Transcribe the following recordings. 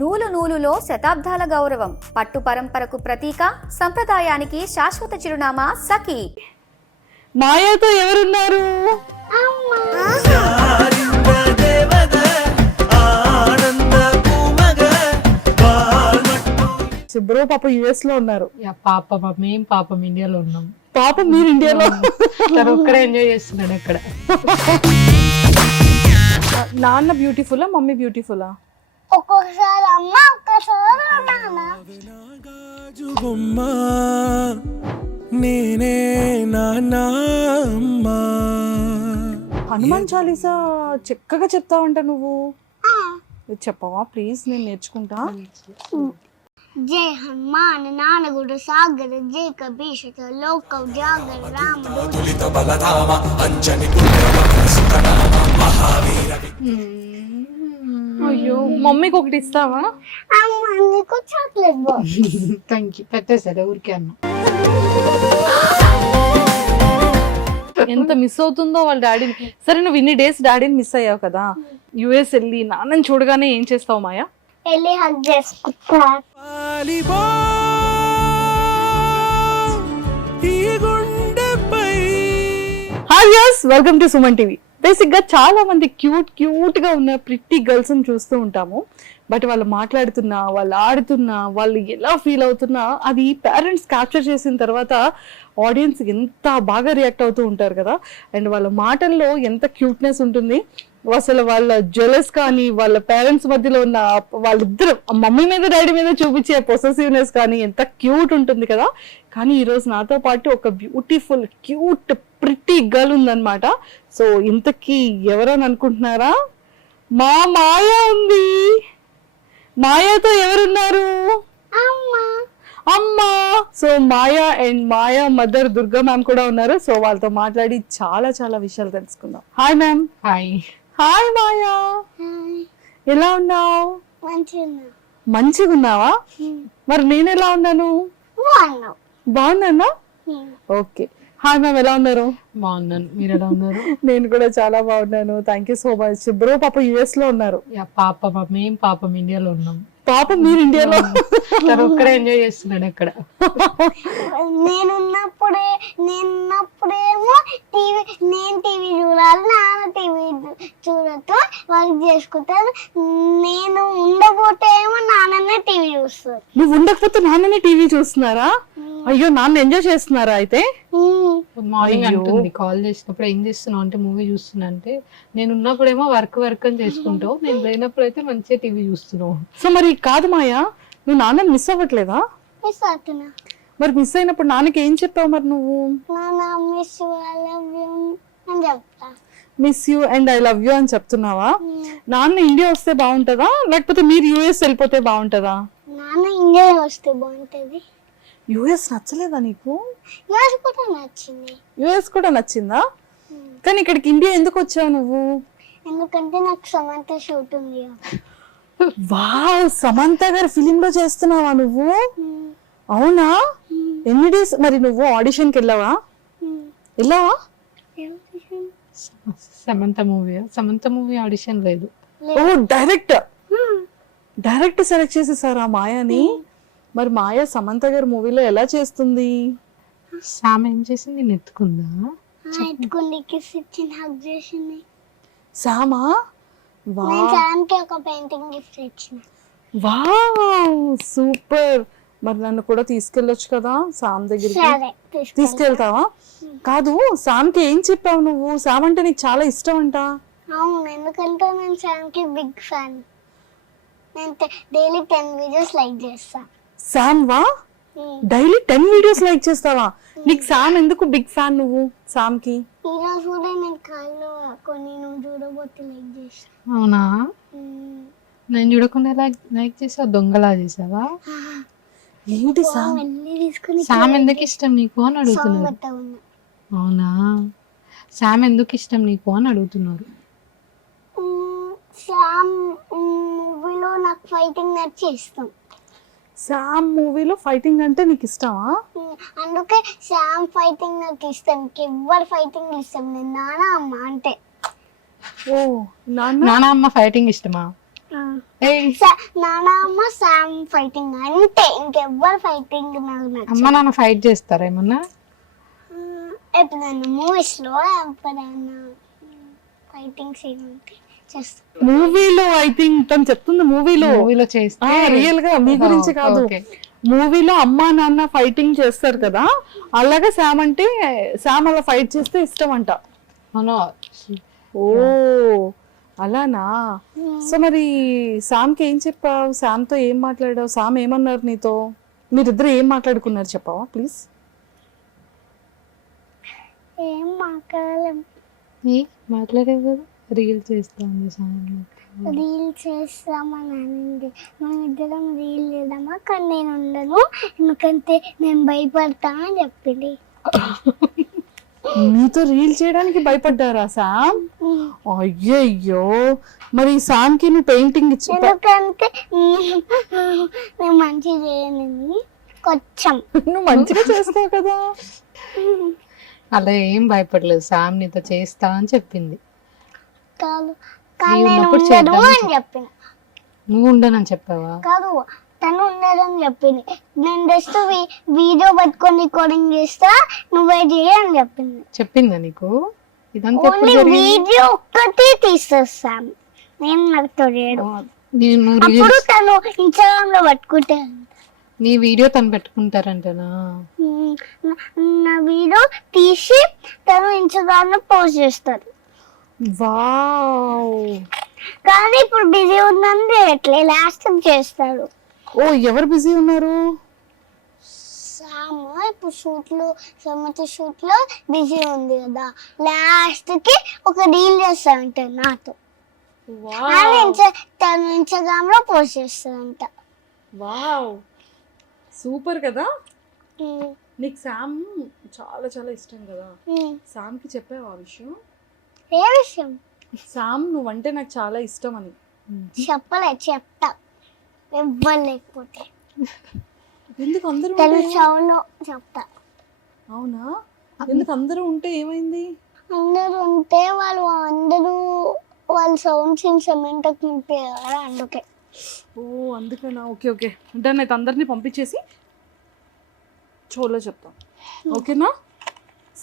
నూలు నూలులో శతాబ్దాల గౌరవం, పట్టు పరంపరకు ప్రతీక, సంప్రదాయానికి శాశ్వత చిరునామా సఖీ. మాయాతో ఎవరున్నారు? బ్రో పాప యుఎస్ లో ఉన్నారు. పాపం మేము పాపం ఇండియాలో ఉన్నాం. పాపం మీరు ఇండియాలో ఒక్కడే ఎంజాయ్ చేస్తున్నాడు అక్కడ. నాన్న బ్యూటిఫుల్లా మమ్మీ బ్యూటిఫుల్లా? ఒక్కొక్కసారి అమ్మ ఒక్కసారి నాన్న. నేనే నాన్నా అమ్మా. హనుమాన్ చాలీసా చక్కగా చెప్తావంట నువ్వు. చెప్పవా ప్లీజ్, నేను నేర్చుకుంటా. జై హనుమాన్ నానగుడు సాగర జై కబీష లోక జాగర రాముడు. అయ్యో మమ్మీకి ఒకటి ఇస్తావా? అమ్మ నీకు చాక్లెట్ బాక్స్. Thank you. పెట్టేసాడు ఊరికే అన్న. ఎంత మిస్ అవుతుందో వాళ్ళ డాడీని. సరే నువ్వు ఇన్ని డేస్ డాడీని మిస్ అయ్యావు కదా, యుఎస్ వెళ్ళి నాన్నని చూడగానే ఏం చేస్తావు మాయా? వెళ్ళి హగ్ చేసుకుంటా. Hi yes, welcome to Suman TV. Basic గా చాలా మంది క్యూట్ గా ఉన్న ప్రిట్టి గర్ల్స్ ని చూస్తూ ఉంటాము. బట్ వాళ్ళు మాట్లాడుతున్నా, వాళ్ళు ఆడుతున్నా, వాళ్ళు ఎలా ఫీల్ అవుతున్నా అది పేరెంట్స్ క్యాప్చర్ చేసిన తర్వాత ఆడియన్స్ ఎంత బాగా రియాక్ట్ అవుతూ ఉంటారు కదా. అండ్ వాళ్ళ మాటల్లో ఎంత క్యూట్నెస్ ఉంటుంది. అసలు వాళ్ళ జెలస్ కానీ, వాళ్ళ పేరెంట్స్ మధ్యలో ఉన్న వాళ్ళిద్దరు మమ్మీ మీద డాడీ మీద చూపించే పొసెసివ్నెస్ కానీ ఎంత క్యూట్ ఉంటుంది కదా. కానీ ఈరోజు నాతో పాటు ఒక బ్యూటిఫుల్ క్యూట్ ప్రిట్టి గర్ల్ ఉందన్నమాట. సో ఇంతకీ ఎవరని అనుకుంటున్నారా? మా మాయా ఉంది. మాయాతో ఎవరున్నారు? అమ్మా. So Maya and Maya mother Durga ma'am కూడా ఉన్నారు. సో వాళ్ళతో మాట్లాడి చాలా విషయాలు తెలుసుకుందాం. Hi ma'am. హాయ్. హాయ్ మాయా, ఎలా ఉన్నావు? మంచిగా ఉన్నావా? మరి నేను ఎలా ఉన్నాను? బాగున్నానా? ఓకే. హాయ్ మ్యామ్, ఎలా ఉన్నారు? బాగున్నాను. మీరు ఎలా ఉన్నారు? నేను కూడా చాలా బాగున్నాను. Thank you so much. Bro పాప యుఎస్ లో ఉన్నారు. పాపం మేము పాపం ఇండియాలో ఉన్నాం. పాపం మీరు ఇండియాలో. ఒక్కడే ఎంజాయ్ చేస్తున్నాడు అక్కడ. నేనున్నప్పుడేమో నేను టీవీ చూడాలి, నాన్న టీవీ చూడటం వర్క్ చేసుకుంటారు. నేను ఉండకపోతే ఏమో నాన్ననే టీవీ చూస్తారు. నువ్వు ఉండకపోతే నాన్ననే టీవీ చూస్తున్నారా? అయ్యో, నాన్న ఎంజాయ్ చేస్తున్నారా అయితే? మార్నింగ్ అంటుంది కాల్ చేసినప్పుడు ఏం చేస్తున్నావు అంటే మూవీ చూస్తున్నా అంటే, నేను ఉన్నప్పుడేమో వర్క్ అని చేసుకుంటావు, నేను లేనప్పుడు అయితే మంచిగా టీవీ చూస్తున్నావు. సో మరి కాదు మాయా, నువ్వు నాన్నని మిస్ అవ్వట్లేదా? మిస్ అవుతున్నా. మరి మిస్ అయినప్పుడు నాన్నకి ఏం చెప్పావు మరి నువ్వు? నాన్న miss you, I love you అని చెప్తా. Miss you and I love you అని చెప్తున్నావా? నాన్న ఇండియా వస్తే బాగుంటుందా, లేకపోతే మీరు యుఎస్ వెళ్ళిపోతే బాగుంటుందా? నాన్న ఇండియా వస్తే బాగుంటది. యుఎస్ నచ్చలేదా నీకు? యుఎస్ కూడా నచ్చింది. యుఎస్ కూడా నచ్చిందా? కానీ ఇక్కడికి ఇండియా ఎందుకు వచ్చావు నువ్వు? ఎందుకంటే నాకు సమంత షూట్ ఉంది. వావ్, సమంత గారి ఫిలిం లో చేస్తున్నావా నువ్వు? అవునా? ఎన్ని డేస్ మరి నువ్వు ఆడిషన్ కి వెళ్ళావా? వెళ్ళావా? సమంత మూవీ ఆడిషన్ లేదు. ఓ, డైరెక్ట్ సెలెక్ట్ చేసేసారా మాయాని? మరి మాయ సమంత గారి మూవీలో ఎలా చేస్తుంది? సామ్ ఏం చేసింది? నెత్తుకుందా? ఎత్తుకుంది, కిస్ ఇచ్చింది, హగ్ చేసింది. సామా? నేను సామ్కి ఒక పెయింటింగ్ గిఫ్ట్ ఇచ్చిన. Wow, super. మరి నన్ను కూడా తీసుకెళ్ళొచ్చు కదా సామ్ దగ్గరికి? తీసుకెళ్తావా? కాదు, సామ్కి ఏం చెప్పావు నువ్వు? సామ్ అంటే నీకు చాలా ఇష్టం అంట. అవును, ఎందుకంటే నేను సామ్కి బిగ్ ఫ్యాన్. నేను డైలీ 10 వీడియోస్ లైక్ చేస్తా. సామ్ వా? డైలీ 10 వీడియోస్ లైక్ చేస్తావా? నీకు సామ్ ఎందుకు బిగ్ ఫ్యాన్ నువ్వు సామ్ కి? ఈ రోజు కూడా నేను కాళ్ళు కొన్ని నువ్వు చూడబోతే లైక్ చేసా. అవునా? నేను చూడకుండా లైక్ చేసావా? దొంగలా చేసావా? ఏంటి సామ్? సామ్ ఎందుకు ఇష్టం నీకు అని అడుగుతున్నారు. అవునా? సామ్ ఎందుకు ఇష్టం నీకు అని అడుగుతున్నారు. సామ్ మూవీలో నాకు ఫైటింగ్ నచ్చి ఇష్టం. సామ్ మూవీలో ఫైటింగ్ అంటే నీకు ఇష్టమా? అందుకే సామ్ ఫైటింగ్ నాకు ఇష్టం. ఎవరి ఫైటింగ్ ఇష్టం. నేను నాన్న అమ్మ అంటే. ఓ, నాన్న అమ్మ ఫైటింగ్ ఇష్టమా? నానమ్మ శామ్ ఫైటింగ్ అంటే ఇంకెవ్వరు ఫైటింగ్ నాకు నచ్చదు. అమ్మ నాన్న ఫైట్ చేస్తారా ఏమన్నా? ఎప్పుడైనా మూవీస్ లో ఎప్పుడైనా ఫైటింగ్ సీన్ ఉంటే చేస్తాను. మూవీలో ఐ థింక్ తను చెప్తుంది మూవీలో చేస్తే రియల్ గా మీ గురించి కాదు. ఓకే. మూవీలో అమ్మా నాన్న ఫైటింగ్ చేస్తారు కదా, అలాగే శామ్ అంటే శామ్ అలా ఫైట్ చేస్తే ఇష్టం అంట. అవును. ఓ అలానా. సో మరి శామ్కి ఏం చెప్పావు? శామ్తో ఏం మాట్లాడావు? శామ్ ఏమన్నారు నీతో? మీరిద్దరు ఏం మాట్లాడుకున్నారు చెప్పావా ప్లీజ్? ఏం మాట్లాడలేం. మాట్లాడేది కదా, రీల్ చేస్తాను రీల్ చేస్తామని అనింది. మనం ఇద్దరం రీల్ చేద్దామా, కానీ నేను ఉండను ఎందుకంటే నేను భయపడతా అని చెప్పింది. నీతో రీల్ చేయడానికి భయపడ్డారా శామ్? అయ్యయ్యో. మరి శామ్ కి నువ్వు పెయింటింగ్ ఇచ్చి ఎందుకంటే నేను మంచిగా చేయను కొంచెం. నువ్వు మంచిగా చేస్తావు కదా. అలా ఏం భయపడలేదు. శామ్ నీతో చేస్తా అని చెప్పింది. కాదు కానీ నేను ఉన్నప్పుడు ఉండను చేద్దామని అని చెప్పిన. నువ్వు ఉండనని చెప్పావా? కాదు తను ఉండదని చెప్పింది. నేను జస్ట్ వీడియో పట్టుకొని రికార్డింగ్ చేస్తా, నువ్వే చేయి అని చెప్పిందా నీకు? ఇదంతా ఎప్పుడు ఓన్లీ జరిగింది? వీడియో ఒక్కటి తీసేస్తాం, నేను నాతో చేయడు. నేను అప్పుడు తను ఇన్స్టాగ్రామ్ లో పట్టుకుంటే నీ వీడియో తను పెట్టుకుంటారంటనా? నా వీడియో తీసి తను ఇన్స్టాగ్రామ్ లో పోస్ట్ చేస్తారు. వావ్. కానీ ఇప్పుడు బిజీ ఉందని చేయట్లే, లాస్ట్ చేస్తాడు. ఓ ఎవరు బిజీ ఉన్నారు? సాము ఇప్పుడు షూట్ లో సమ్మతి షూట్ లో బిజీ ఉంది కదా, లాస్ట్ కి ఒక రీల్ చేస్తాడంట నాతో. తను ఇన్స్టాగ్రామ్ లో పోస్ట్ చేస్తాడంట. వావ్ సూపర్ కదా. నీకు శామ్ చాలా చాలా ఇష్టం కదా, శామ్ కి చెప్పావు ఆ విషయం? ఏ విషయం? శామ్ నువ్వంటే నాకు చాలా ఇష్టం అని. చెప్పలే, చెప్తా ఎవ్వరు లేకపోతే. ఎందుకు అందరూ తన షోలో చెప్తా. అవునా? ఎందుకు అందరూ ఉంటే ఏమైంది? అందరూ ఉంటే అందరూ వాళ్ళ సౌండ్స్ ఇన్స్ట్రుమెంట్ నింపారు అందుకే. ఓ అందుకనా. ఓకే ఓకే అంటే అయితే అందరినీ పంపించేసి షోలో చెప్తాం, ఓకేనా?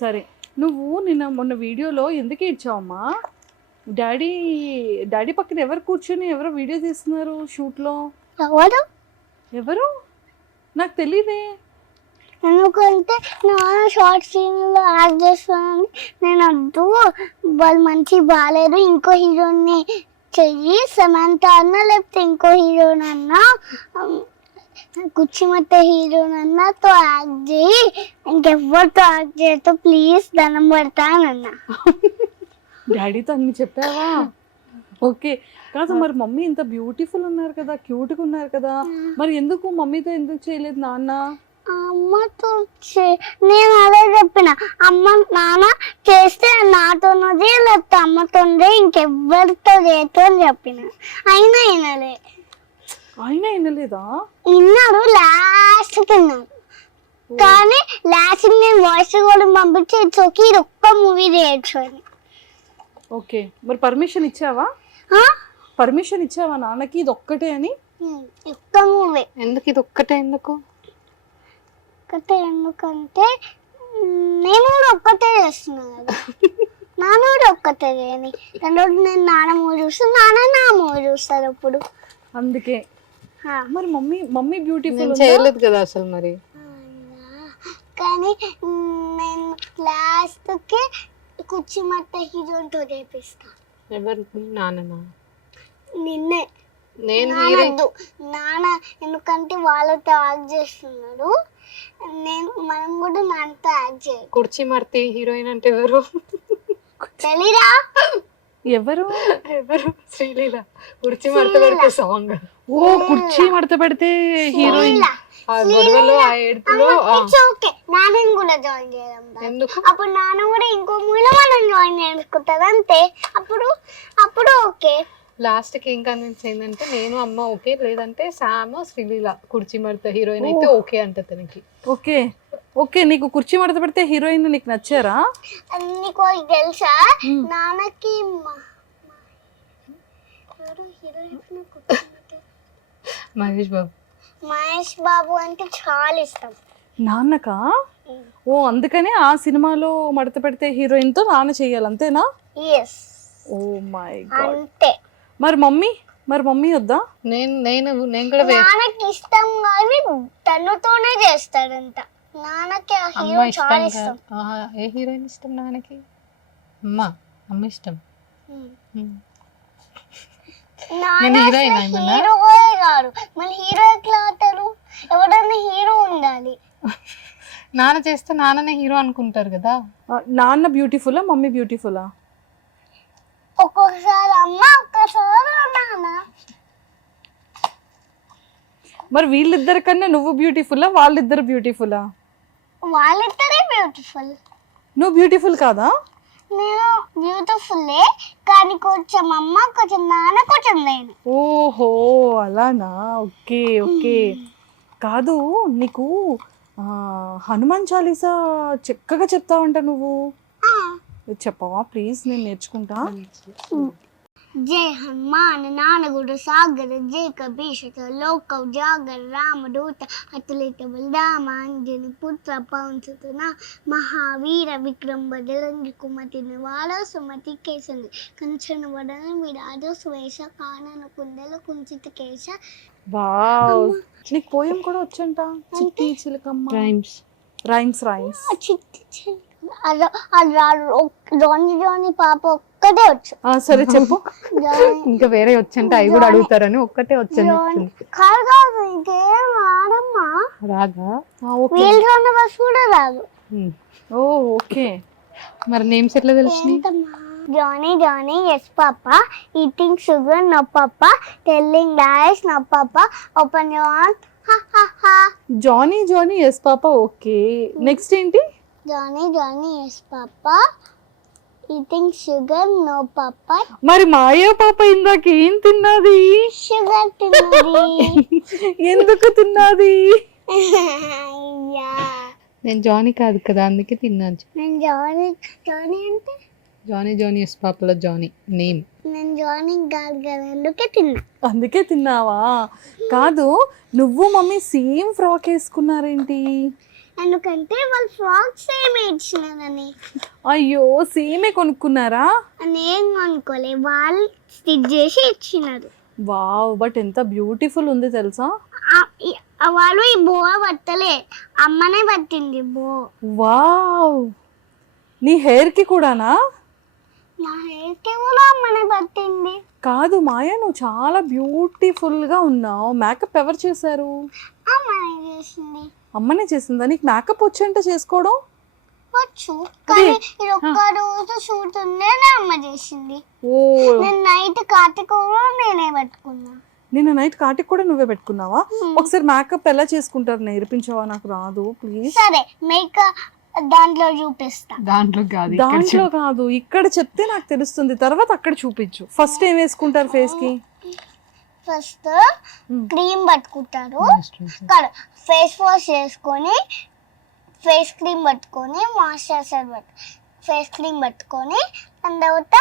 సరే. నువ్వు నిన్న మొన్న వీడియోలో ఎందుకు ఇచ్చావమ్మా? డాడీ పక్కన ఎవరు కూర్చొని ఎవరో వీడియో తీస్తున్నారు షూట్లో? ఎవరు? నాకు తెలీదే. ఎందుకంటే నాన్న షార్ట్ సీన్లో యాక్ట్ చేస్తానని నేను వద్దు, వాళ్ళు మంచి బాగాలేరు, ఇంకో హీరోని చెయ్యి, సమంత అన్న లేకపోతే ఇంకో హీరోనన్నా, కుచ్చిమట్ట హీరోనన్నాతో యాక్ట్ చేయి, ఇంకెవ్వరితో యాక్ట్ చేయతో ప్లీజ్ దండం పెడతానన్నా. డాడీతో అన్ని చెప్పావా? ఓకే. కాదు మరి మమ్మీ ఇంత బ్యూటిఫుల్ ఉన్నారు కదా, క్యూట్గా ఉన్నారు కదా, మరి ఎందుకు మమ్మీతో ఎందుకు చేయలేదు నాన్న? అమ్మతో నేను అదే చెప్పిన, అమ్మ నాన్న చేస్తే నాతోనదే లేకపోతే అమ్మతోందే, ఇంకెవ్వరితో చేయతో అని చెప్పిన. అయినా వినలే. అయినా వినలేదా? విన్నాడు, లాస్ట్ విన్నాడు. కానీ లాస్ట్ నేను వాయిస్ కూడా పంపించి ఇట్స్ ఇది ఒక్క మూవీ చేయొచ్చు అని. ఓకే మరి పర్మిషన్ ఇచ్చావా? పర్మిషన్ ఇచ్చావా నాన్నకి ఇది ఒక్కటే అని? ఒక్క మూవీ. ఎందుకు ఇది ఒక్కటే? ఎందుకు ఒక్కటే? ఎందుకంటే నేను కూడా ఒక్కటే చేస్తున్నా కదా, నాన్న కూడా ఒక్కటే చేయని. రెండోది నేను నాన్న మూవీ చూస్తాను, నాన్న నా మూవీ చూస్తారు అప్పుడు, అందుకే. మరి మమ్మీ బ్యూటిఫుల్ చేయలేదు కదా అసలు మరి. కానీ నేను లాస్ట్ కి కుచ్చిమట్ట హీరోతో చేపిస్తా. ఎవరు? నాన్న? నిన్నే. నేను నాన్న ఎందుకంటే వాళ్ళతో యాక్ట్ చేస్తున్నాడు, మనం కూడా నాన్నతో యాక్ట్ చేయాలి. కుర్చీ మర్తి హీరోయిన్ అంటే ఎవరు తెలీదా? ఎవరు? శ్రీలీల. కుర్చీ మడత పెడితే సాంగ్. ఓ కుర్చీ మడత పెడితే హీరోయిన్. ఆ గొడవలో ఆ ఏడుపులో నాన్నని కూడా జాయిన్ చేయడం. ఎందుకు? అప్పుడు నాన్న కూడా ఇంకో మూవీలో మనం జాయిన్ చేసుకుంటారు అంతే. అప్పుడు ఓకే. లాస్ట్ కి ఏం కన్విన్స్ అయిందంటే నేను అమ్మ ఓకే, లేదంటే శామ్ శ్రీలీల కుర్చీ మడత హీరోయిన్ అయితే ఓకే అంట తనకి. Okay okay. నీకు కుర్చీ మడత పెడితే హీరోయిన్ నీకు నచ్చారా? నీకు తెలుసా నాన్నకి ఎవరు హీరో మహేష్ బాబు. మహేష్ బాబు అంటే చాలా ఇష్టం. నాన్నకా? ఓ అందుకనే ఆ సినిమాలో మడత పెడితే హీరోయిన్ తో నాన్న చెయ్యాలి అంతేనా? Yes oh my god. అంతే. మరి మమ్మీ వద్దా? నేను కూడా నాన్నకి ఇష్టం కానీ తనతోనే చేస్తాడంట. నాన్నకి ఆ అమ్మ హీరో ఇష్టం చాలా కాదు. ఇష్టం. ఆహా, ఏ హీరోయిన్ ఇష్టం నాన్నకి? అమ్మ ఇష్టం. నాన్న హీరోయిన్ ఏమన్నా? హీరోయే కాదు, మన హీరో ఎట్లా అవుతారు? ఎవడన్నా హీరో ఉండాలి. నాన్న చేస్తే నాన్ననే హీరో అనుకుంటారు కదా. నాన్న బ్యూటిఫుల్లా మమ్మీ బ్యూటిఫుల్లా? ఒక్కొక్కసారి అమ్మ, ఒక్కసారి నాన్న. మరి వీళ్ళిద్దరి కన్నా నువ్వు బ్యూటిఫుల్లా వాళ్ళిద్దరు బ్యూటిఫుల్లా? వాళ్ళిద్దరే బ్యూటిఫుల్. నువ్వు బ్యూటిఫుల్ కాదా? నేను బ్యూటిఫుల్లే కానీ కొంచెం అమ్మ, కొంచెం నాన్న, కొంచెం నేను. ఓహో అలానా, ఓకే ఓకే. కాదు నీకు హనుమాన్ చాలీసా చక్కగా చెప్తావంట నువ్వు, చెప్పవా ప్లీజ్? నేను నేర్చుకుంటా. జై హనుమాన్ నానగుడు సాగర జై కబీషత లోక జాగర రామదూత అతులిత బలరామ అంజని పుత్ర పవన్సుతన మహావీర విక్రమ బదరంగి కుమతి నివాళ సుమతి కేసంది కంచన వడన విరాజ స్వేష కానన కుండల కుంచిత కేశ. వావ్, నీకు పోయం కూడా వచ్చంట. చిట్టి చిలకమ్మ రైమ్స్. జానీ పాప ఒక్కటే వచ్చు. సరే చెప్పు. ఇంకా వేరే వచ్చంటే అవి కూడా అడుగుతారని ఒక్కటే వచ్చాను. కాదు ఇంకేం రాదమ్మా. రాగా? వీల్ రన్న బస్ కూడా రాదు. ఓ ఓకే. మరి నేమ్స్ ఎట్లా తెలిసినాయి? Johnny, yes papa. Eating sugar, no papa. Telling lies, no papa. Open your mouth, ha ha ha. Johnny yes papa, okay. Next ఏంటి? Johnny, yes papa. Eating sugar, no papa. మరి మాయా పాప ఇందాక ఏం తిన్నది? Sugar తిన్నది. ఎందుకు తిన్నది? నేను జానీ కాదు కదా అందుకే తిన్నాను. నేను జానీ అంటే జానీ ఎస్ పాపలో జానీ నేమ్. నేను జానీ కాదు కదా అందుకే తిన్నా. అందుకే తిన్నావా? కాదు, నువ్వు మమ్మీ సేమ్ ఫ్రాక్ వేసుకున్నారేంటి? ఎందుకంటే వాళ్ళు ఫ్రాక్ సేమ్ ఇచ్చినారని. అయ్యో, సేమే కొనుక్కున్నారా? నేను అనుకోలే, వాళ్ళు స్టిచ్ చేసి ఇచ్చినారు. వావ్, బట్ ఎంత బ్యూటిఫుల్ ఉంది తెలుసా? వాళ్ళు ఈ బో పట్టలే, అమ్మనే పట్టింది బో. వావ్, నీ హెయిర్ కి కూడానా? నా హెయిర్ కి కూడా అమ్మనే పట్టింది. కాదు మాయా, నువ్వు చాలా బ్యూటిఫుల్ గా ఉన్నావు. మేకప్ ఎవరు చేశారు? అమ్మనే చేసింది. అమ్మనే చేసిందా? నీకు మేకప్ వచ్చంట చేసుకోవడం? వచ్చు, కానీ ఇది ఒక్క రోజు షూట్ ఉండే అమ్మ చేసింది. ఓ, నేను నైట్ కార్తీక కూడా నేనే పెట్టుకున్నా. నిన్న నైట్ కాటికి కూడా నువ్వే పెట్టుకున్నావా? ఒకసారి మేకప్ ఎలా చేసుకుంటారు నేర్పించావా? నాకు రాదు ప్లీజ్. సరే, మేకప్ దాంట్లో చూపిస్తా. దాంట్లో కాదు, ఇక్కడ చెప్తే నాకు తెలుస్తుంది. తర్వాత అక్కడ చూపించు. ఫస్ట్ ఏం వేసుకుంటారు ఫేస్ కి? ఫస్ట్ క్రీమ్ పట్టుకుంటారు, ఫేస్ వాష్ చేసుకొని ఫేస్ క్రీమ్ పట్టుకొని మాయిశ్చరైజర్ ఫేస్ క్రీమ్ పట్టుకొని దాని తర్వాత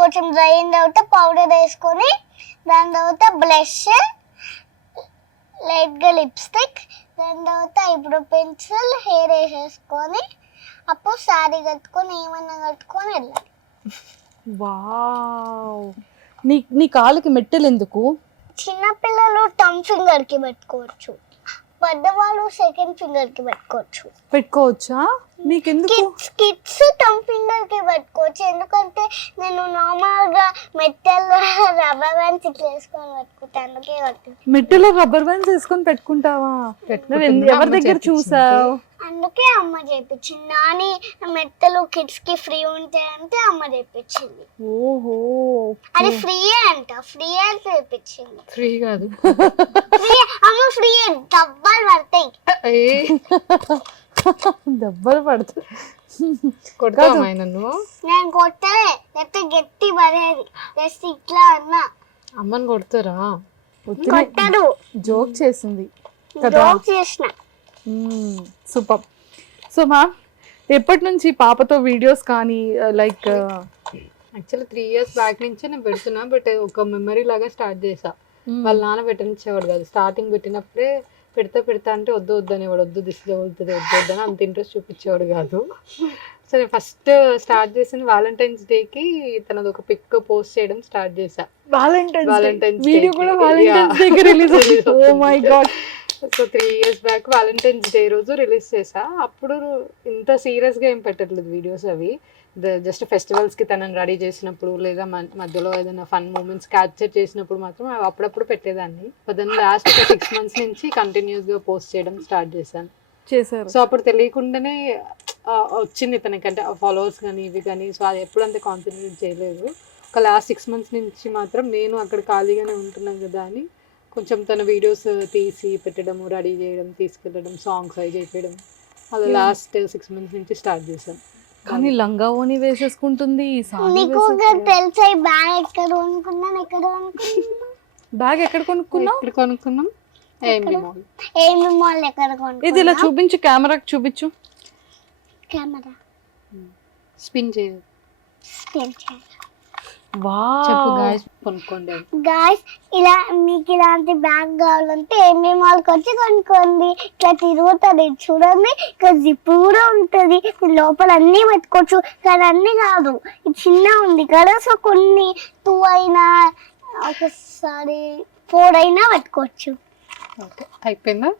కొంచెం డ్రై అయిన తర్వాత పౌడర్ వేసుకొని దాని తర్వాత బ్లష్, లైట్గా లిప్స్టిక్, దాని తర్వాత ఐబ్రో పెన్సిల్, హెయిర్ వేసేసుకొని అప్పుడు శారీ కట్టుకొని ఏమన్నా కట్టుకొని వెళ్ళాలి. వావ్, నీ కాళ్ళకి మెట్టెలు ఎందుకు? చిన్నపిల్లలు టమ్ ఫింగర్ కి పెట్టుకోవచ్చు, పెద్దవాళ్ళు సెకండ్ ఫింగర్ కి పెట్టుకోవచ్చా? నీకెందుకు? కిడ్స్ టమ్ ఫింగర్ కి పెట్టుకోవచ్చు, ఎందుకంటే నేను నార్మల్ గా మెట్టెల్లో రబ్బర్ బ్యాండ్స్ ఇట్లా వేసుకొని పెట్టుకుంటాను, అందుకే కట్టు. మెట్టెలో రబ్బర్ బ్యాండ్స్ వేసుకొని పెట్టుకుంటావా? ఎవరి దగ్గర చూసావు? అందుకే అమ్మ చేపించింది. నాని మెట్టలు కిడ్స్ కి ఫ్రీ ఉంటాయంటే అమ్మ చేపించింది. ఓహో, అది ఫ్రీ అంట, ఫ్రీ అని చేపించింది. ఫ్రీ కాదు, అమ్మ ఫ్రీ డబ్బాలు పడతాయి. దెబ్బలు పడతాయి. కొడతావా నన్ను? నేను కొట్టలే, లేకపోతే గట్టి పడేది. జస్ట్ ఇట్లా అన్నా. అమ్మని కొడతారా? కొట్టడు, జోక్ చేసింది కదా. జోక్ చేసిన. సూపర్. సో మ్యామ్, ఎప్పటి నుంచి పాపతో వీడియోస్ కానీ లైక్ యాక్చువల్లీ 3 years బ్యాక్ నుంచే నేను పెడుతున్నా, బట్ ఒక మెమరీ లాగా స్టార్ట్ చేసా. వాళ్ళ నాన్న పెట్టనిచ్చేవాడు కాదు, స్టార్టింగ్ పెట్టినప్పుడే పెడతా అంటే వద్దు అనేవాడు, వద్దు దిష్టి తగులుతుంది వద్దు అని అంత ఇంట్రెస్ట్ చూపించేవాడు కాదు. సో నేను ఫస్ట్ స్టార్ట్ చేసిన వ్యాలంటైన్స్ డేకి తనది ఒక పిక్ పోస్ట్ చేయడం స్టార్ట్ చేసా. Valentine's వీడియో Day కూడా కి. Valentine's Day release oh my god. So 3 years back Valentine's Day రోజు రిలీజ్ చేసా. అప్పుడు ఇంత సీరియస్గా ఏం పెట్టట్లేదు వీడియోస్, అవి జస్ట్ ఫెస్టివల్స్కి తనని రెడీ చేసినప్పుడు లేదా మధ్యలో ఏదైనా ఫన్ మూమెంట్స్ క్యాప్చర్ చేసినప్పుడు మాత్రం అవి అప్పుడప్పుడు పెట్టేదాన్ని. దాన్ని లాస్ట్ ఒక 6 months నుంచి కంటిన్యూస్గా పోస్ట్ చేయడం స్టార్ట్ చేశాను. చేశారు. సో అప్పుడు తెలియకుండానే వచ్చింది తనకంటే ఫాలోవర్స్ కానీ ఇవి కానీ. సో అది ఎప్పుడు అంత కాన్సన్ట్రేట్ చేయలేదు. ఒక లాస్ట్ 6 months నుంచి మాత్రం నేను అక్కడ ఖాళీగానే ఉంటున్నాను కదా అని కొంచెం తన వీడియోస్ తీసి పెట్టడం, రెడీ చేయడం, తీసుకెళ్ళడం, సాంగ్స్ అవి చేయడం, అది లాస్ట్ 6 months నుంచి స్టార్ట్ చేశాను. కానీ లంగా ఓని వేసేసుకుంటుంది, సారీ నీకు తెలుసా ఈ బ్యాగ్ ఎక్కడ కొనుక్కున్నాను? బ్యాగ్ ఎక్కడ కొనుక్కున్నావు? ఎక్కడ కొనుక్కున్నాం? ఏమి మాల్. ఏమి మాల్ ఎక్కడ ఇది కొనుక్కున్నా? ఇలా చూపించు, కెమెరాకి చూపించు. కెమెరా స్పిన్ చేయదు. చెప్పు వావ్. గాయస్ కొనుక్కోండి. గాయస్ ఇలా మీకు ఇలాంటి బ్యాగ్ కావాలంటే ఏమి మాల్కి వచ్చి కొనుక్కోండి. ఇట్లా తిరుగుతుంది చూడండి, ఇక్కడ జిప్ కూడా ఉంటుంది, లోపల అన్నీ పెట్టుకోవచ్చు. కానీ అన్నీ కాదు, ఇది చిన్న ఉంది కదా, సో కొన్ని 2 అయినా ఒకసారి 4 అయినా పెట్టుకోవచ్చు. ఓకే అయిపోయిందా?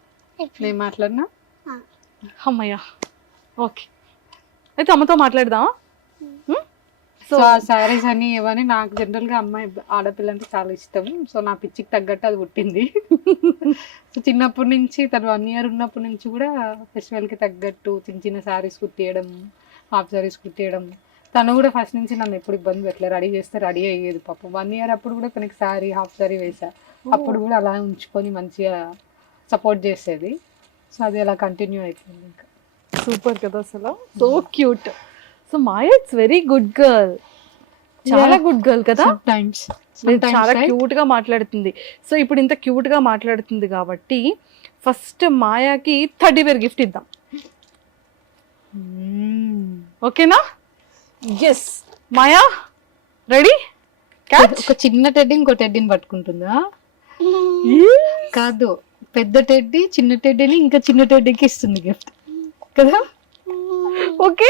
నేను మాట్లాడినా? అమ్మయ్యా, ఓకే. అయితే అమ్మతో మాట్లాడదామా? సో ఆ శారీస్ అన్ని ఇవన్నీ నాకు జనరల్గా అమ్మాయి ఆడపిల్ల అంటే చాలా ఇష్టం. సో నా పిచ్చికి తగ్గట్టు అది పుట్టింది. సో చిన్నప్పటి నుంచి తను 1 year ఉన్నప్పటి నుంచి కూడా ఫెస్టివల్కి తగ్గట్టు చిన్న చిన్న శారీస్ కుట్టియడం, హాఫ్ శారీస్ కుట్టియడం. తను కూడా ఫస్ట్ నుంచి నన్ను ఎప్పుడు ఇబ్బంది పెట్టలేదు, రెడీ చేస్తే రెడీ అయ్యేది. పాపం 1 year అప్పుడు కూడా తనకి శారీ హాఫ్ శారీ వేసా. అప్పుడు కూడా అలా ఉంచుకొని మంచిగా సపోర్ట్ చేసేది. సో అది అలా కంటిన్యూ అయిపోయింది. ఇంకా సూపర్ కదా అసలు, so cute. So Maya it's very good girl, చాలా గుడ్ గర్ల్ కదా. టైమ్స్ చాలా క్యూట్ గా మాట్లాడుతుంది. సో ఇప్పుడు ఇంత క్యూట్ గా మాట్లాడుతుంది కాబట్టి ఫస్ట్ మాయాకి 30 వేర్ గిఫ్ట్ ఇద్దాం, ఓకేనా? ఎస్ మాయా, రెడీ? ఒక చిన్న టెడ్డీ ఇంకో టెడ్డీని పట్టుకుంటుందా? కాదు, పెద్ద టెడ్డీ చిన్న టెడ్డీని ఇంకా చిన్న టెడ్డీకి ఇస్తుంది గిఫ్ట్ కదా. ఓకే,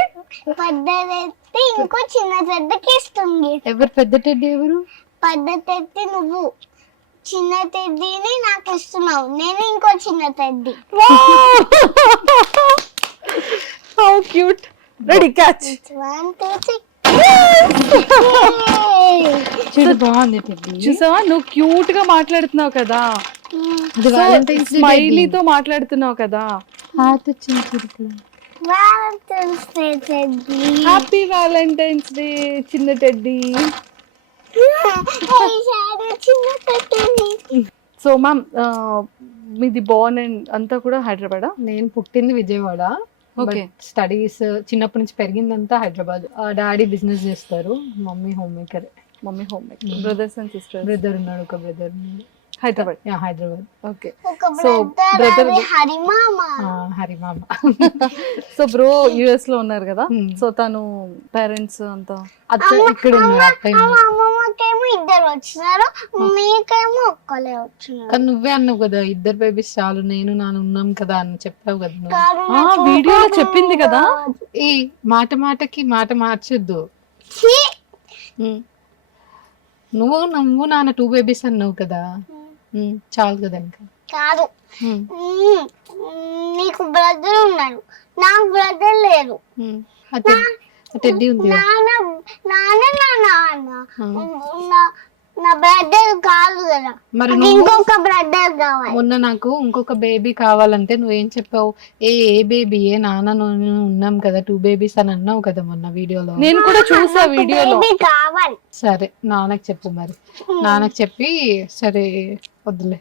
పెద్దదైతే ఇంకో చిన్న పెద్దకి ఇస్తుంది. ఎవరు పెద్ద టెడ్డీ? ఎవరు? పెద్దదైతే నువ్వు, చిన్న టెడ్డీని నాకు ఇస్తున్నావు, నేను ఇంకో చిన్న teddy. How cute. Ready, catch. 1 2 3. చూడు బాగుంది టెడ్డీ. చూసావా, నువ్వు క్యూట్ గా మాట్లాడుతున్నావు కదా, ఇది Valentine's Day స్మైలీతో మాట్లాడుతున్నావు కదా. హార్ట్ వచ్చింది చూడు. Valentine's Day teddy. Happy Valentine's day చిన్న టెడ్డీ. చిన్న టెడ్డీ. సో మ్యామ్, మీది బోర్న్ అండ్ అంతా కూడా హైదరాబాదా? నేను పుట్టింది విజయవాడ. ఓకే. స్టడీస్ చిన్నప్పటి నుంచి పెరిగిందంతా హైదరాబాద్. డాడీ బిజినెస్ చేస్తారు, mummy homemaker. Mummy homemaker. Brothers and sisters? Brother ఉన్నాడు, ఒక బ్రదర్ హైదరాబాద్. హైదరాబాద్. ఓకే. ఒక సో బ్రదర్ హరిమామ. హరిమామ. సో బ్రో యుఎస్ లో ఉన్నారు కదా, Hmm. సో తను పేరెంట్స్ అంతా అత్త ఇక్కడ ఉన్నారు, అత్తయ్య ఉన్నారు. అమ్మమ్మకేమో 2 వచ్చినారు, మీకేమో ఒక్కలే వచ్చినారు. కానీ నువ్వే అన్నావు కదా 2 బేబీస్ చాలు, నేను నాన్న ఉన్నాం కదా అని చెప్పావు కదా నువ్వు. కాదు, ఆ వీడియోలో చెప్పింది కదా. ఈ మాట మాటకి మాట మార్చొద్దు. ఛీ! నువ్వు నాన్న 2 బేబీస్ అన్నావు కదా, చాలు కదా ఇంకా. కాదు, నీకు బ్రదర్ ఉన్నాడు, నాకు బ్రదర్ లేరు. టెడ్డీ ఉంది కదా. నా బ్రదర్ కాదు కదా, మరి నాకు నువ్వు ఇంకొక బ్రదర్ కావాలి. మొన్న నాకు ఇంకొక బేబీ కావాలంటే నువ్వేం చెప్పావు? ఏ బేబీ నాన్న నేను ఉన్నాం కదా 2 బేబీస్ అని అన్నావు కదా మొన్న వీడియోలో. నేను కూడా చూసా వీడియోలో. బేబీ కావాలి. సరే నాన్నకి చెప్పు మరి. నాన్నకి చెప్పి సరే వద్దులే,